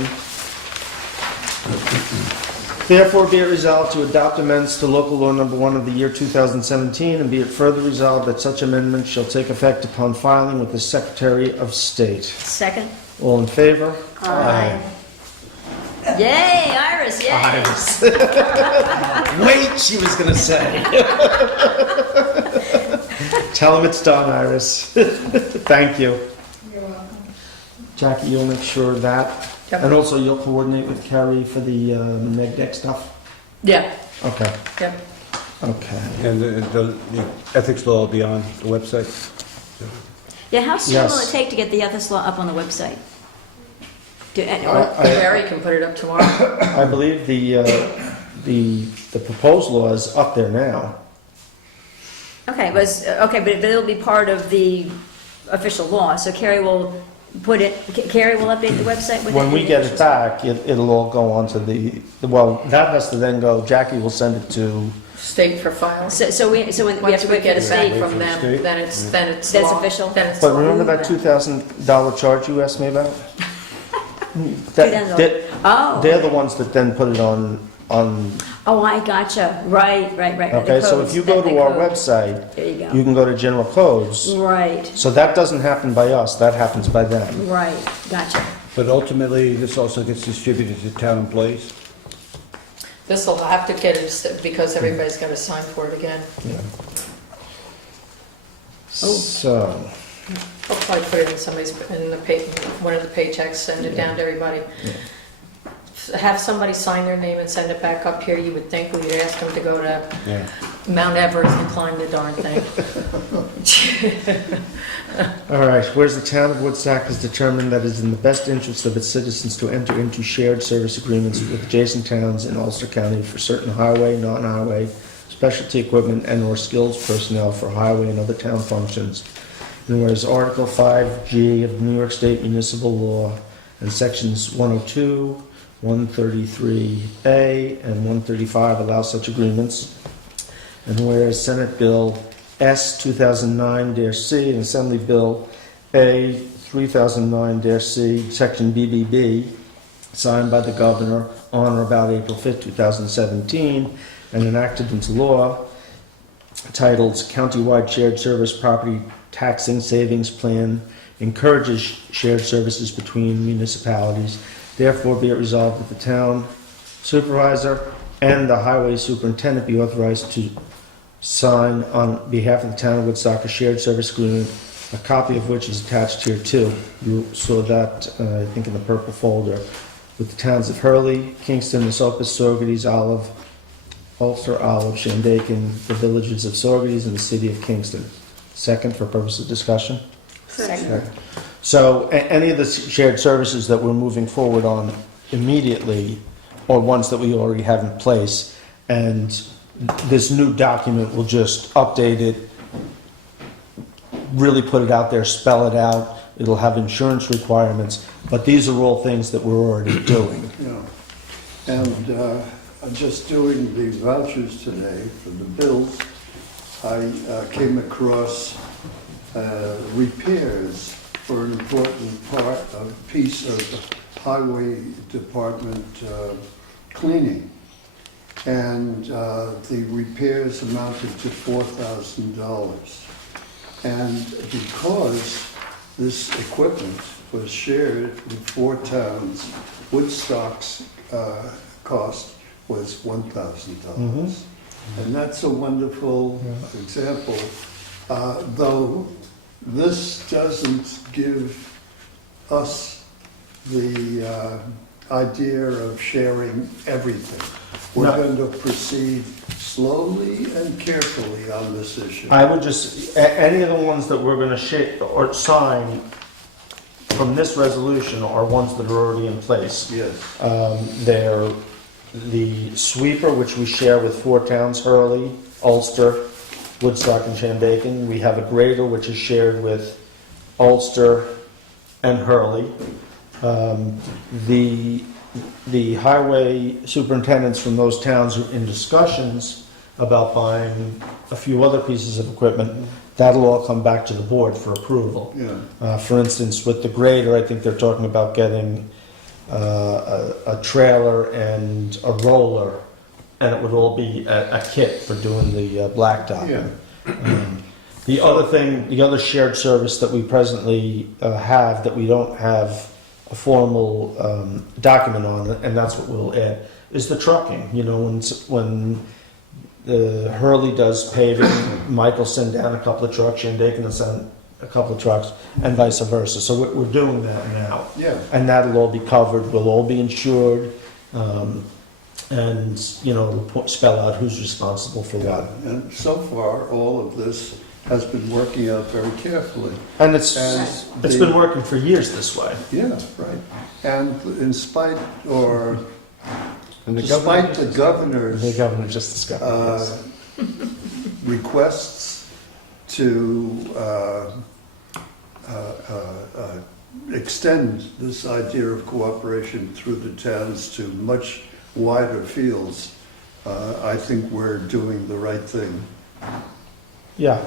Therefore, be it resolved to adopt amendments to local law number 1 of the year 2017, and be it further resolved that such amendments shall take effect upon filing with the Secretary of State. Second? All in favor? Aye. Yay, Iris, yay! Iris. Wait, she was going to say. Tell him it's done, Iris. Thank you. You're welcome. Jackie, you'll make sure of that. Yep. And also you'll coordinate with Carrie for the neg deck stuff? Yeah, Okay, yep. okay. And the ethics law will be on the website? Yeah, how soon will Yes. it take to get the ethics law up on the website? Barry can put it up tomorrow. I believe the proposed law is up there now. Okay, but it'll be part of the official law, so Carrie will Carrie will update the website with it? When we get it back, it'll all go onto well, that has to then go, Jackie will send it to, State for files. So when we have Once to we wait for get the it back state. from them, State. then it's That's law. official? Then it's but law. remember that $2,000 charge you asked me about? $2,000. Oh. They're the ones that then put it on, Oh, I gotcha. Right. the okay, so codes, if you go the to our code. website, There you you go. can go to general codes. Right, So that doesn't happen by us, that happens by them. right, gotcha. But ultimately, this also gets distributed to town employees? This will have to get it, because everybody's got to sign for it again. So, I'll probably put it in one of the paychecks, send it down to everybody. Have somebody sign their name and send it back up here. You would think we'd ask them to go to Yeah. Mount Everest and climb the darn thing. all right, whereas the town of Woodstock has determined that it is in the best interest of its citizens to enter into shared service agreements with adjacent towns in Ulster County for certain highway, non-highway, specialty equipment, and/or skills personnel for highway and other town functions. And whereas Article 5G of the New York State Municipal Law and Sections 102, 133A, and 135 allow such agreements. And whereas Senate Bill S. 2009-C and Assembly Bill A. 3009-C, Section BBB, signed by the Governor on or about April 5, 2017, and enacted into law, titled Countywide Shared Service Property Taxing Savings Plan, encourages shared services between municipalities. Therefore, be it resolved that the town supervisor and the highway superintendent be authorized to sign on behalf of the town of Woodstock a shared service agreement a copy of which is attached here too. You saw that, I think, in the purple folder, with the towns of Hurley, Kingston, Esopus, Saugerties, Olive, Ulster, Olive, Shandaken, the villages of Saugerties, and the city of Kingston. Second, for purpose of discussion. Second. So any of the shared services that we're moving forward on immediately, or ones that we already have in place, and this new document will just update it, really put it out there, spell it out. It'll have insurance requirements, but these are all things that we're already doing. Yeah. And just doing the vouchers today for the bills, I came across repairs for an important part, a piece of highway department cleaning. And the repairs amounted to $4,000. And because this equipment was shared with 4 towns, Woodstock's cost was $1,000. And that's a wonderful example, though this doesn't give us the idea of sharing everything. We're No. going to proceed slowly and carefully on this issue. I would just, any of the ones that we're gonna or sign from this resolution are ones that are already in place. Yes. They're the sweeper, which we share with 4 towns, Hurley, Ulster, Woodstock, and Shandaken. We have a grader, which is shared with Ulster and Hurley. The highway superintendents from those towns are in discussions about buying a few other pieces of equipment. That'll all come back to the board for approval. Yeah. For instance, with the grader, I think they're talking about getting a trailer and a roller, and it would all be a kit for doing the blacktop. Yeah. The other shared service that we presently have that we don't have a formal document on, and that's what we'll add, is the trucking. You know, when the Hurley does paving, Mike will send down a couple of trucks, Shandaken will send a couple of trucks, and vice versa. So we're doing that now. Yeah. And that'll all be covered, we'll all be insured, and, you know, it'll spell out who's responsible for what. And so far, all of this has been working out very carefully. And it's the- been working for years this way. Yeah, right. And in spite, or And the despite the The governor's governor just discovered this. requests to extend this idea of cooperation through the towns to much wider fields, I think we're doing the right thing. Yeah.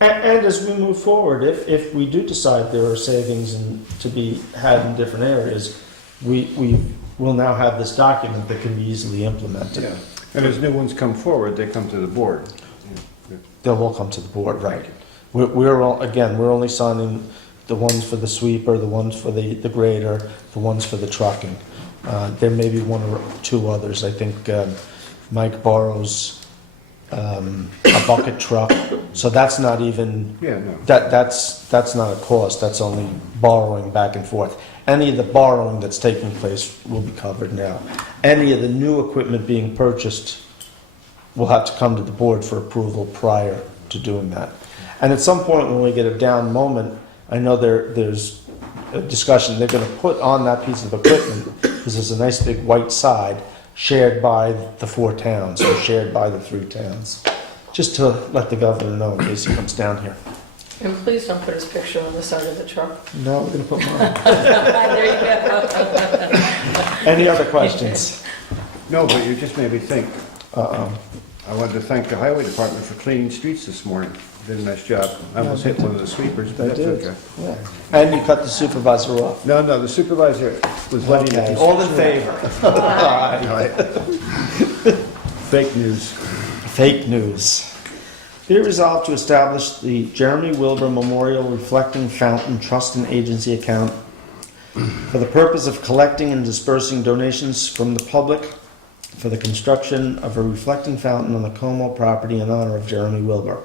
And as we move forward, if we do decide there are savings to be had in different areas, we will now have this document that can be easily implemented. Yeah. And as new ones come forward, they come to the board. They'll all come to the board, right? We're only signing the ones for the sweeper, the ones for the grader, the ones for the trucking. There may be 1 or 2 others. I think Mike borrows a bucket truck, so that's not even Yeah, no. that's not a cost. That's only borrowing back and forth. Any of the borrowing that's taking place will be covered now. Any of the new equipment being purchased will have to come to the board for approval prior to doing that. And at some point when we get a down moment, I know there's a discussion, they're going to put on that piece of equipment, because there's a nice big white side, shared by the 4 towns, or shared by the 3 towns. Just to let the governor know in case he comes down here. And please don't put his picture on the side of the truck. No, we're going to put mine. There you go. Any other questions? No, but you just made me think. Uh-oh. I wanted to thank the highway department for cleaning streets this morning. Did a nice job. I almost hit one of the sweepers, but They that's did. okay. Yeah. And you cut the supervisor off. No, the supervisor was letting Okay. it. All in favor? Aye. Fake news. Fake news. Be it resolved to establish the Jeremy Wilbur Memorial Reflecting Fountain Trust and Agency account for the purpose of collecting and dispersing donations from the public for the construction of a reflecting fountain on the Como property in honor of Jeremy Wilbur.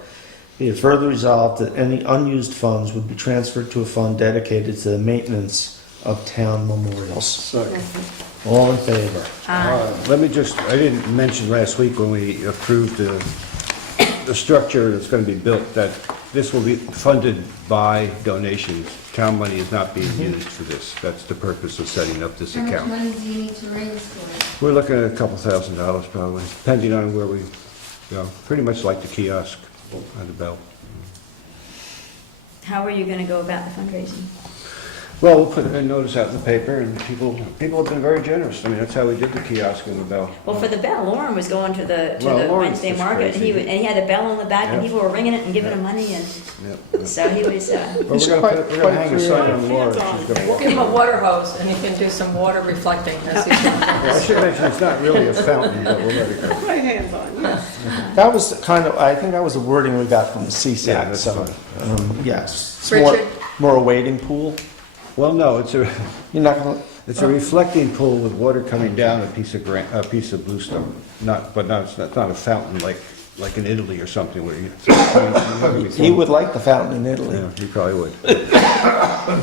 Be it further resolved that any unused funds would be transferred to a fund dedicated to the maintenance of town memorials. Second. All in favor? Let me just, I didn't mention last week when we approved the structure that's going to be built, that this will be funded by donations. Town money is not being used for this. That's the purpose of setting up this How much account. money do you need to raise for We're looking at a couple $1,000s probably, depending on where we go. Pretty much like the kiosk on the bell. How are you going to go about the fundraising? Well, we'll put a notice out in the paper, and people have been very generous. I mean, that's how we did the kiosk and the bell. Well, for the bell, Lauren was going to the Well, Lauren's Wednesday just market, and crazy. he had a bell on the back, and Yeah. people were ringing it and giving him money, and so he was. Well, we're gonna hang a sign on Laura. She's gonna We'll give him a water hose, and he can do some water reflecting as he's Well, I should mention, it's not really a fountain, but we'll let it go. Right hands on, yes. That was I think that was the wording we got from the Yeah, CSAC, that's so, fine. yes. It's Richard? more a wading pool. Well, no, it's You're not gonna, a reflecting pool with water coming down a piece of bluestone. It's not a fountain like in Italy or something where you. he would like the fountain in Italy. Yeah, he probably would.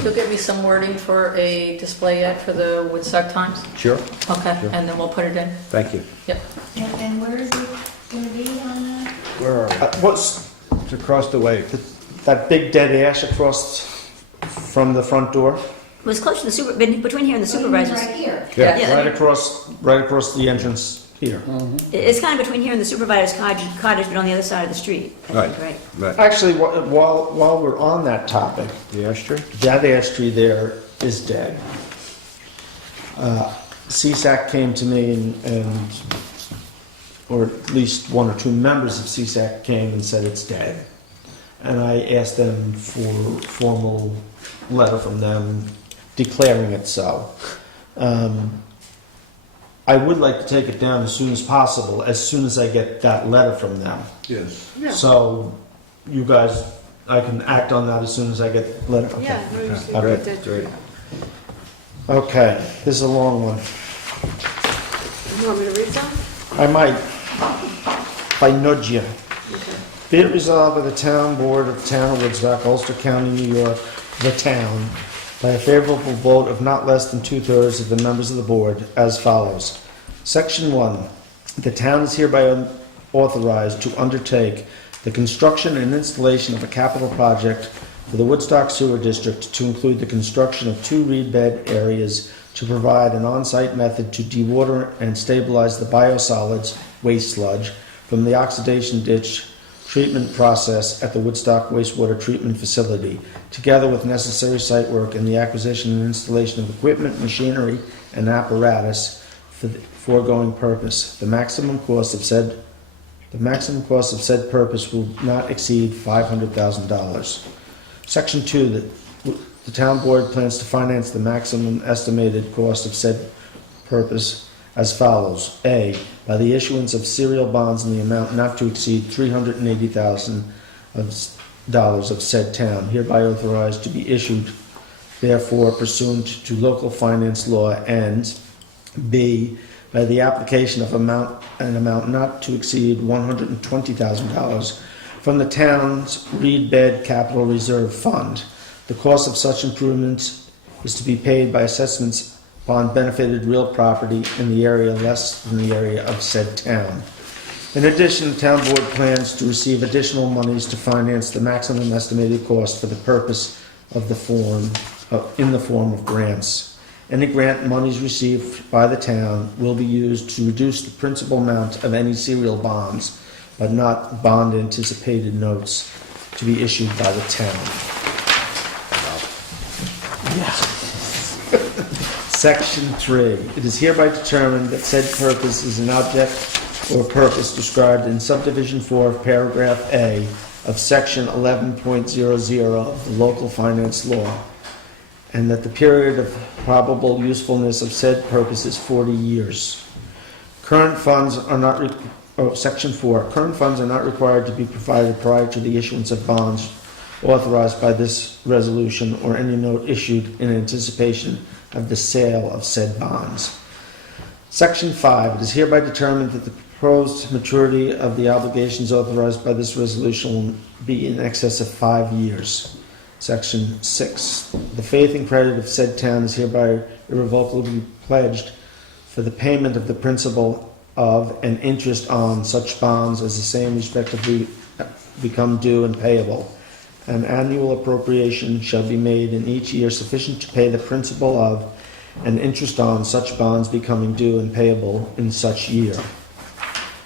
You'll give me some wording for a display ad for the Woodstock Times? Sure, Okay, Sure. and then we'll put it in. thank you. Yep. And where is it going to be on that? Where are we? What's It's across the way. that big dead ash across from the front door? It was close to the between here and the Oh, you mean supervisors. right here? Yeah. Yeah. Right across the entrance here. It's kind of between here and the supervisor's cottage, but on the other side of the street. I think, right? Right. Actually, while we're on that topic, The ash tree? that ash tree there is dead. CSAC came to me or at least one or two members of CSAC came and said it's dead. And I asked them for a formal letter from them declaring it so. I would like to take it down as soon as I get that letter from them. Yes. Yeah. So you guys, I can act on that as soon as I get the letter. Okay. Yeah, no, you should Okay. get that. Great. Okay, this is a long one. You want me to read some? I might, if I nudge you. Be it resolved by the Town Board of Town of Woodstock, Ulster County, New York, the town, by a favorable vote of not less than 2/3 of the members of the board, as follows. Section 1. The town is hereby authorized to undertake the construction and installation of a capital project for the Woodstock Sewer District to include the construction of 2 reed bed areas to provide an on-site method to dewater and stabilize the biosolids waste sludge from the oxidation ditch treatment process at the Woodstock Wastewater Treatment Facility, together with necessary site work and the acquisition and installation of equipment, machinery, and apparatus for the foregoing purpose. The maximum cost of said purpose will not exceed $500,000. Section 2, the town board plans to finance the maximum estimated cost of said purpose as follows. A, by the issuance of serial bonds in the amount not to exceed $380,000 of said town, hereby authorized to be issued, therefore pursuant to local finance law, and B, by the application of an amount not to exceed $120,000 from the town's Reed Bed Capital Reserve Fund. The cost of such improvements is to be paid by assessments upon benefited real property in the area less than the area of said town. In addition, the town board plans to receive additional monies to finance the maximum estimated cost for the purpose of in the form of grants. Any grant monies received by the town will be used to reduce the principal amount of any serial bonds, but not bond anticipated notes to be issued by the town. Section 3. It is hereby determined that said purpose is an object or purpose described in subdivision 4 of paragraph A of section 11.00 of the local finance law, and that the period of probable usefulness of said purpose is 40 years. Current funds are not Section 4. Current funds are not required to be provided prior to the issuance of bonds authorized by this resolution or any note issued in anticipation of the sale of said bonds. Section 5. It is hereby determined that the proposed maturity of the obligations authorized by this resolution will be in excess of 5 years. Section 6. The faith and credit of said town is hereby irrevocably pledged for the payment of the principal of and interest on such bonds as the same respectively become due and payable. An annual appropriation shall be made in each year sufficient to pay the principal of and interest on such bonds becoming due and payable in such year.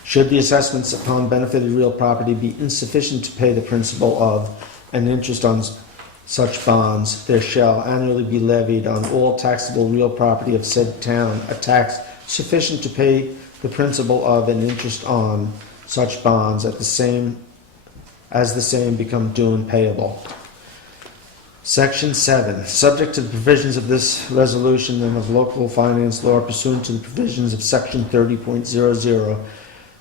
Should the assessments upon benefited real property be insufficient to pay the principal of and interest on such bonds, there shall annually be levied on all taxable real property of said town a tax sufficient to pay the principal of and interest on such bonds as the same become due and payable. Section 7. Subject to the provisions of this resolution and of local finance law pursuant to the provisions of Section 30.00,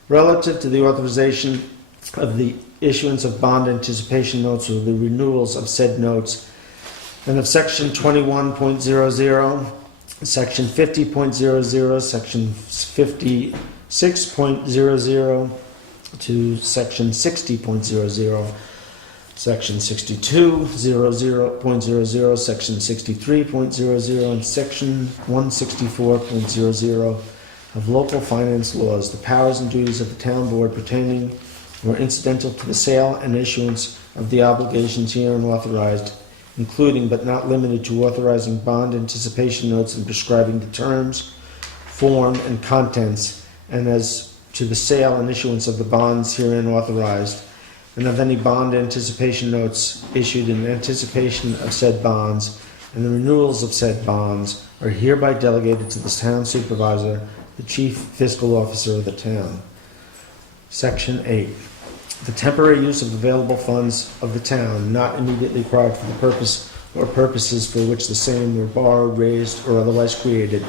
relative to the authorization of the issuance of bond anticipation notes or the renewals of said notes, and of Section 21.00, Section 50.00, Section 56.00 to Section 60.00, Section 62.00, Section 63.00, and Section 164.00 of local finance laws, the powers and duties of the town board pertaining or incidental to the sale and issuance of the obligations herein authorized, including but not limited to authorizing bond anticipation notes and prescribing the terms, form, and contents, and as to the sale and issuance of the bonds herein authorized, and of any bond anticipation notes issued in anticipation of said bonds, and the renewals of said bonds are hereby delegated to the town supervisor, the chief fiscal officer of the town. Section 8. The temporary use of available funds of the town not immediately required for the purpose or purposes for which the same were borrowed, raised, or otherwise created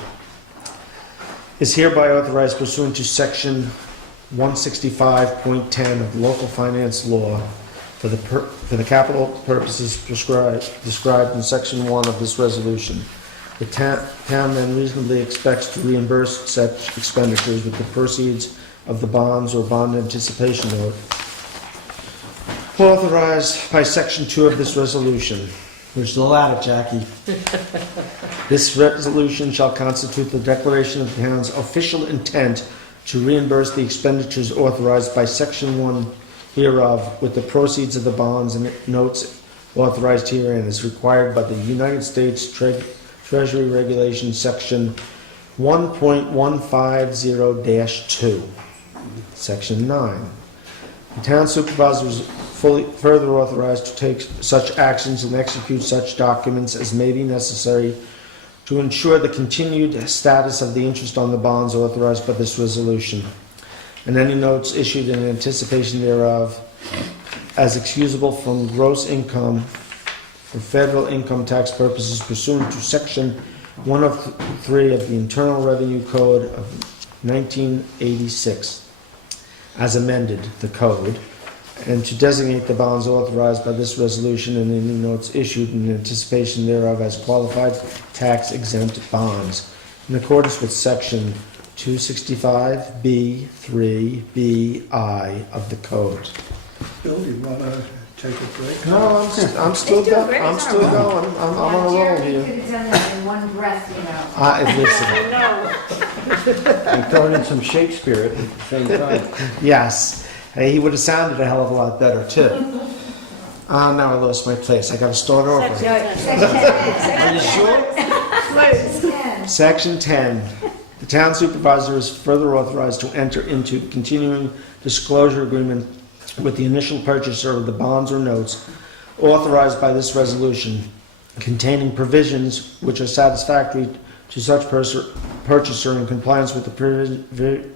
is hereby authorized pursuant to Section 165.10 of the local finance law for the capital purposes described in Section 1 of this resolution. The town then reasonably expects to reimburse such expenditures with the proceeds of the bonds or bond anticipation note authorized by Section 2 of this resolution. Where's the ladder, Jackie? This resolution shall constitute the declaration of the town's official intent to reimburse the expenditures authorized by Section 1 hereof with the proceeds of the bonds and notes authorized herein as required by the United States Treasury Regulation Section 1.150-2. Section 9. The town supervisor is further authorized to take such actions and execute such documents as may be necessary to ensure the continued status of the interest on the bonds authorized by this resolution, and any notes issued in anticipation thereof as excusable from gross income for federal income tax purposes pursuant to Section 103 of the Internal Revenue Code of 1986, as amended, the code, and to designate the bonds authorized by this resolution and any notes issued in anticipation thereof as qualified tax-exempt bonds, in accordance with Section 265B3BI of the code. Bill, you want to take a break? No, I'm still He's doing going. great. I'm He's still on a roll. going. I'm on a roll Jeremy here. could have done that in one breath, you know. Listen, And throwing in some Shakespeare at the same time. yes. Hey, he would have sounded a hell of a lot better too. Now I lost my place. I got to start over. Section 10. Are you sure? Section 10. Section 10. The town supervisor is further authorized to enter into continuing disclosure agreement with the initial purchaser of the bonds or notes authorized by this resolution, containing provisions which are satisfactory to such purchaser in compliance with the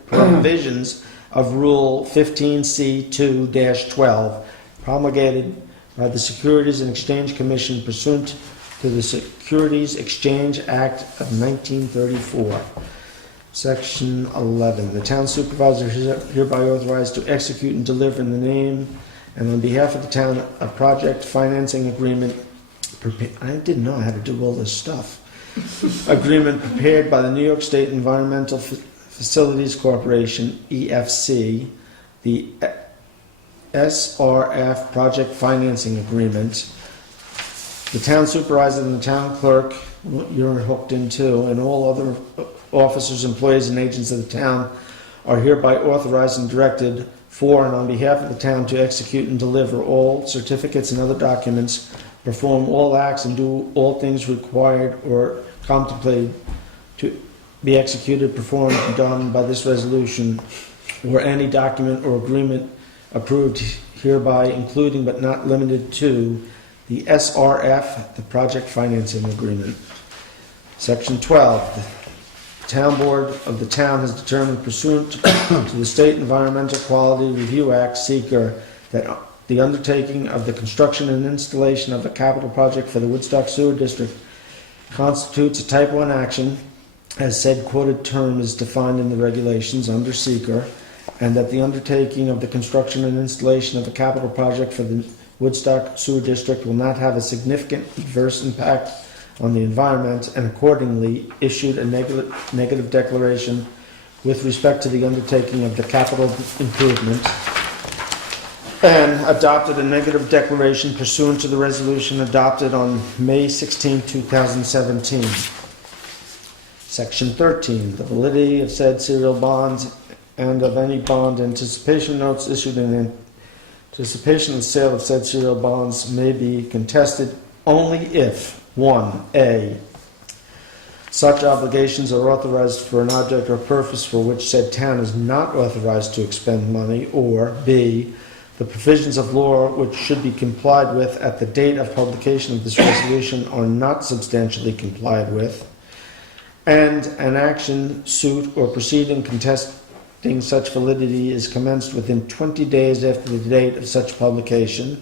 provisions of Rule 15C2-12 promulgated by the Securities and Exchange Commission pursuant to the Securities Exchange Act of 1934. Section 11. The town supervisor is hereby authorized to execute and deliver in the name and on behalf of the town a project financing agreement. I didn't know I had to do all this stuff. Agreement prepared by the New York State Environmental Facilities Corporation, EFC, the SRF Project Financing Agreement. The town supervisor and the town clerk, you're hooked in too, and all other officers, employees, and agents of the town are hereby authorized and directed for and on behalf of the town to execute and deliver all certificates and other documents, perform all acts and do all things required or contemplated to be executed, performed, and done by this resolution, or any document or agreement approved hereby, including but not limited to the SRF, the Project Financing Agreement. Section 12. The town board of the town has determined pursuant to the State Environmental Quality Review Act, SEQR, that the undertaking of the construction and installation of a capital project for the Woodstock Sewer District constitutes a Type 1 action, as said quoted term is defined in the regulations under SEQR, and that the undertaking of the construction and installation of a capital project for the Woodstock Sewer District will not have a significant adverse impact on the environment, and accordingly issued a negative declaration with respect to the undertaking of the capital improvement, and adopted a negative declaration pursuant to the resolution adopted on May 16, 2017. Section 13. The validity of said serial bonds and of any bond anticipation notes issued in anticipation of the sale of said serial bonds may be contested only if 1A. Such obligations are authorized for an object or purpose for which said town is not authorized to expend money, or B. The provisions of law which should be complied with at the date of publication of this resolution are not substantially complied with, and an action, suit, or proceeding contesting such validity is commenced within 20 days after the date of such publication,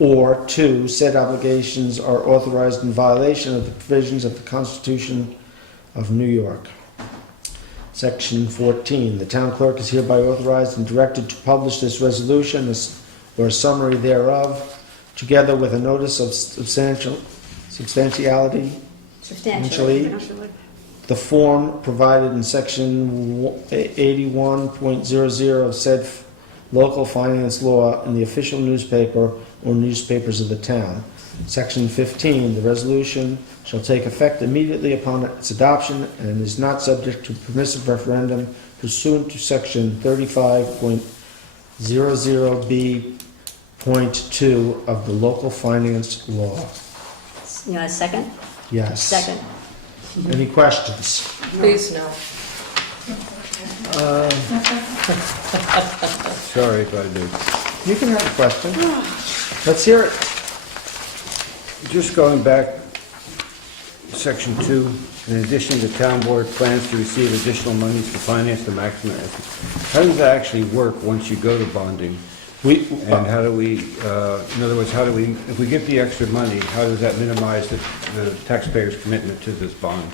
or 2, said obligations are authorized in violation of the provisions of the Constitution of New York. Section 14. The town clerk is hereby authorized and directed to publish this resolution or a summary thereof, together with a notice of substantially, the form provided in section 81.00 of said local finance law in the official newspaper or newspapers of the town. Section 15. The resolution shall take effect immediately upon its adoption and is not subject to permissive referendum pursuant to section 35.00B.2 of the local finance law. You want a second? Yes. Second. Any questions? Please, no. Sorry if I do. You can have a question. Let's hear it. Just going back, section 2, in addition, the town board plans to receive additional monies to finance the maximum. How does that actually work once you go to bonding? And how do we, in other words, how do we, if we get the extra money, how does that minimize the taxpayer's commitment to this bond?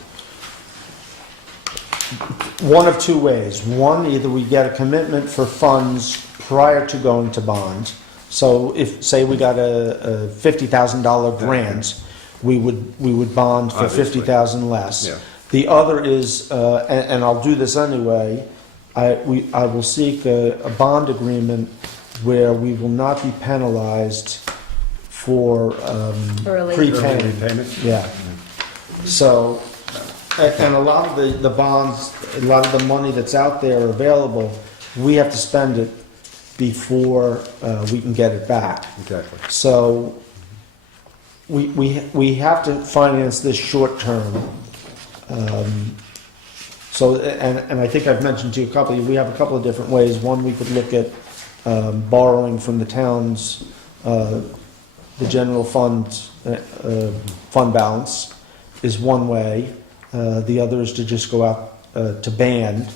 One of two ways. One, either we get a commitment for funds prior to going to bond. So if, say, we got a $50,000 grant, we would bond for Obviously. $50,000 less. Yeah. The other is, and I'll do this anyway, I will seek a bond agreement where we will not be penalized for Early. prepaying. Repayment? Yeah. So, and a lot of the bonds, a lot of the money that's out there available, we have to spend it before we can get it back. Exactly. So we have to finance this short term. So, and I think I've mentioned to you we have a couple of different ways. One, we could look at borrowing from the town's, the general fund balance is one way. The other is to just go out to band,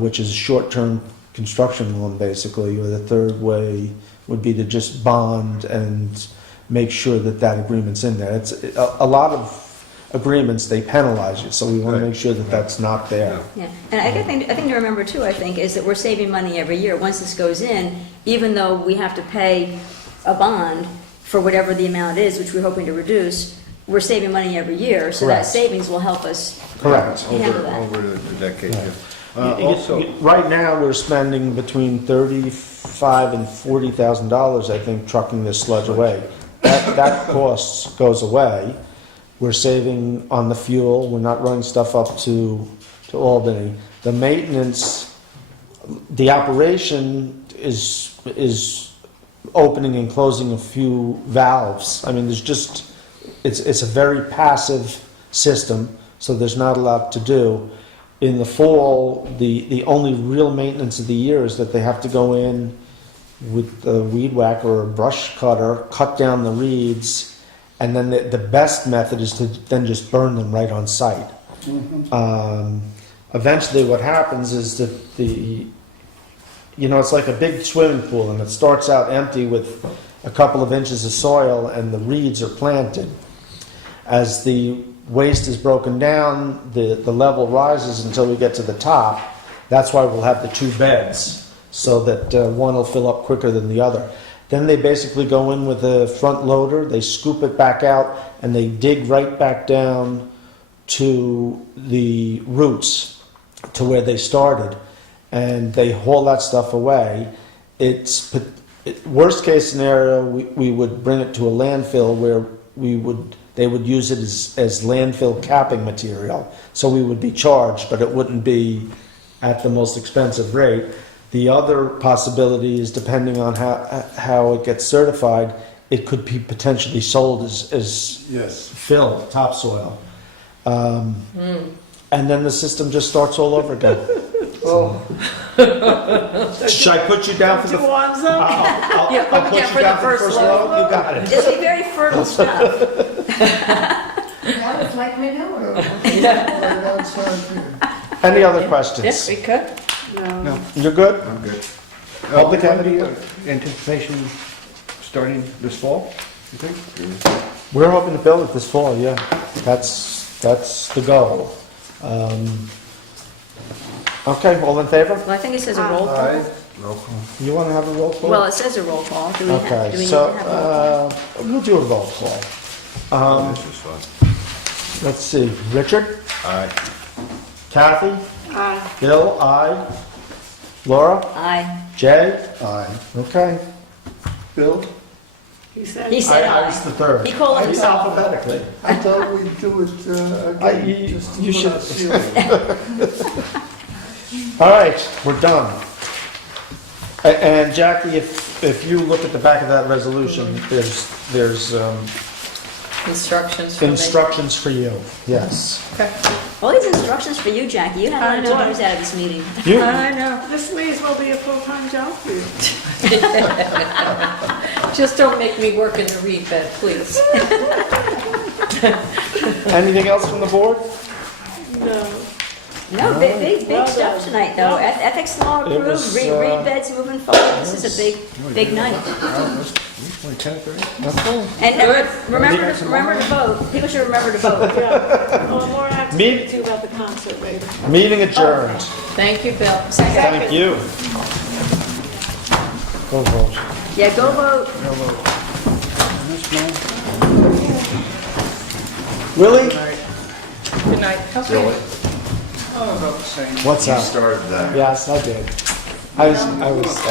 which is a short-term construction loan, basically. Or the third way would be to just bond and make sure that that agreement's in there. It's a lot of agreements, they penalize you, so we want to make sure that that's not there. Yeah, and I think to remember too, I think, is that we're saving money every year. Once this goes in, even though we have to pay a bond for whatever the amount is, which we're hoping to reduce, we're saving money every year, so that Correct. savings will help us Correct. handle that. Over the decade, yeah. Also, Right now, we're spending between $35,000 and $40,000, I think, trucking this sludge away. That cost goes away. We're saving on the fuel. We're not running stuff up to Albany. The maintenance, the operation is opening and closing a few valves. I mean, it's a very passive system, so there's not a lot to do. In the fall, the only real maintenance of the year is that they have to go in with a weed whacker or a brush cutter, cut down the reeds, and then the best method is to then just burn them right on site. Eventually what happens is that it's like a big swimming pool, and it starts out empty with a couple of inches of soil and the reeds are planted. As the waste is broken down, the level rises until we get to the top. That's why we'll have the two beds, so that one will fill up quicker than the other. Then they basically go in with a front loader, they scoop it back out, and they dig right back down to the roots, to where they started, and they haul that stuff away. Worst case scenario, we would bring it to a landfill where they would use it as landfill capping material. So we would be charged, but it wouldn't be at the most expensive rate. The other possibility is, depending on how it gets certified, it could be potentially sold as fill, topsoil. And then the system just starts all over again. Should I put you down for the... arms up? I'll put you down for the first load? You got it. It'll be very fertile stuff. That was like manure. Right outside here. Any other questions? Yes, we could. No. You're good? I'm good. Public When entity? do you anticipation starting this fall, you think? We're hoping to build it this fall, yeah. That's the goal. Okay, all in favor? Well, I think it says a roll call. Aye. Roll call. You want to have a roll call? Well, it says a roll call. Do we need Okay, to have so a roll call? we'll do a roll call. This is fun. Let's see. Richard? Aye. Kathy? Aye. Bill? Aye. Laura? Aye. Jay? Aye. Okay. Bill, He said. He said I was aye. the third. He called It's himself. alphabetically. I thought we'd do it again. Just you should- us here. All right, we're done. And Jackie, if you look at the back of that resolution, there's Instructions for me. instructions for you. Yes. Okay. All these instructions for you, Jackie. You had a lot of I know. dollars out of this meeting. You, I know. This may as well be a full-time job for you. Just don't make me work in the reed bed, please. anything else from the board? No. No, big Well stuff done. tonight, though. Ethics law It approved, was, read beds moving forward. This is a big night. Only 10:30? And remember to vote. People should remember to vote. Yeah. Oh, more Me- activity too about the concert later. Meeting adjourned. Thank you, Bill. Thank you. Go vote. Yeah, go vote. Willie? Good night. Okay. What's up? Started that. Yes, I did. I was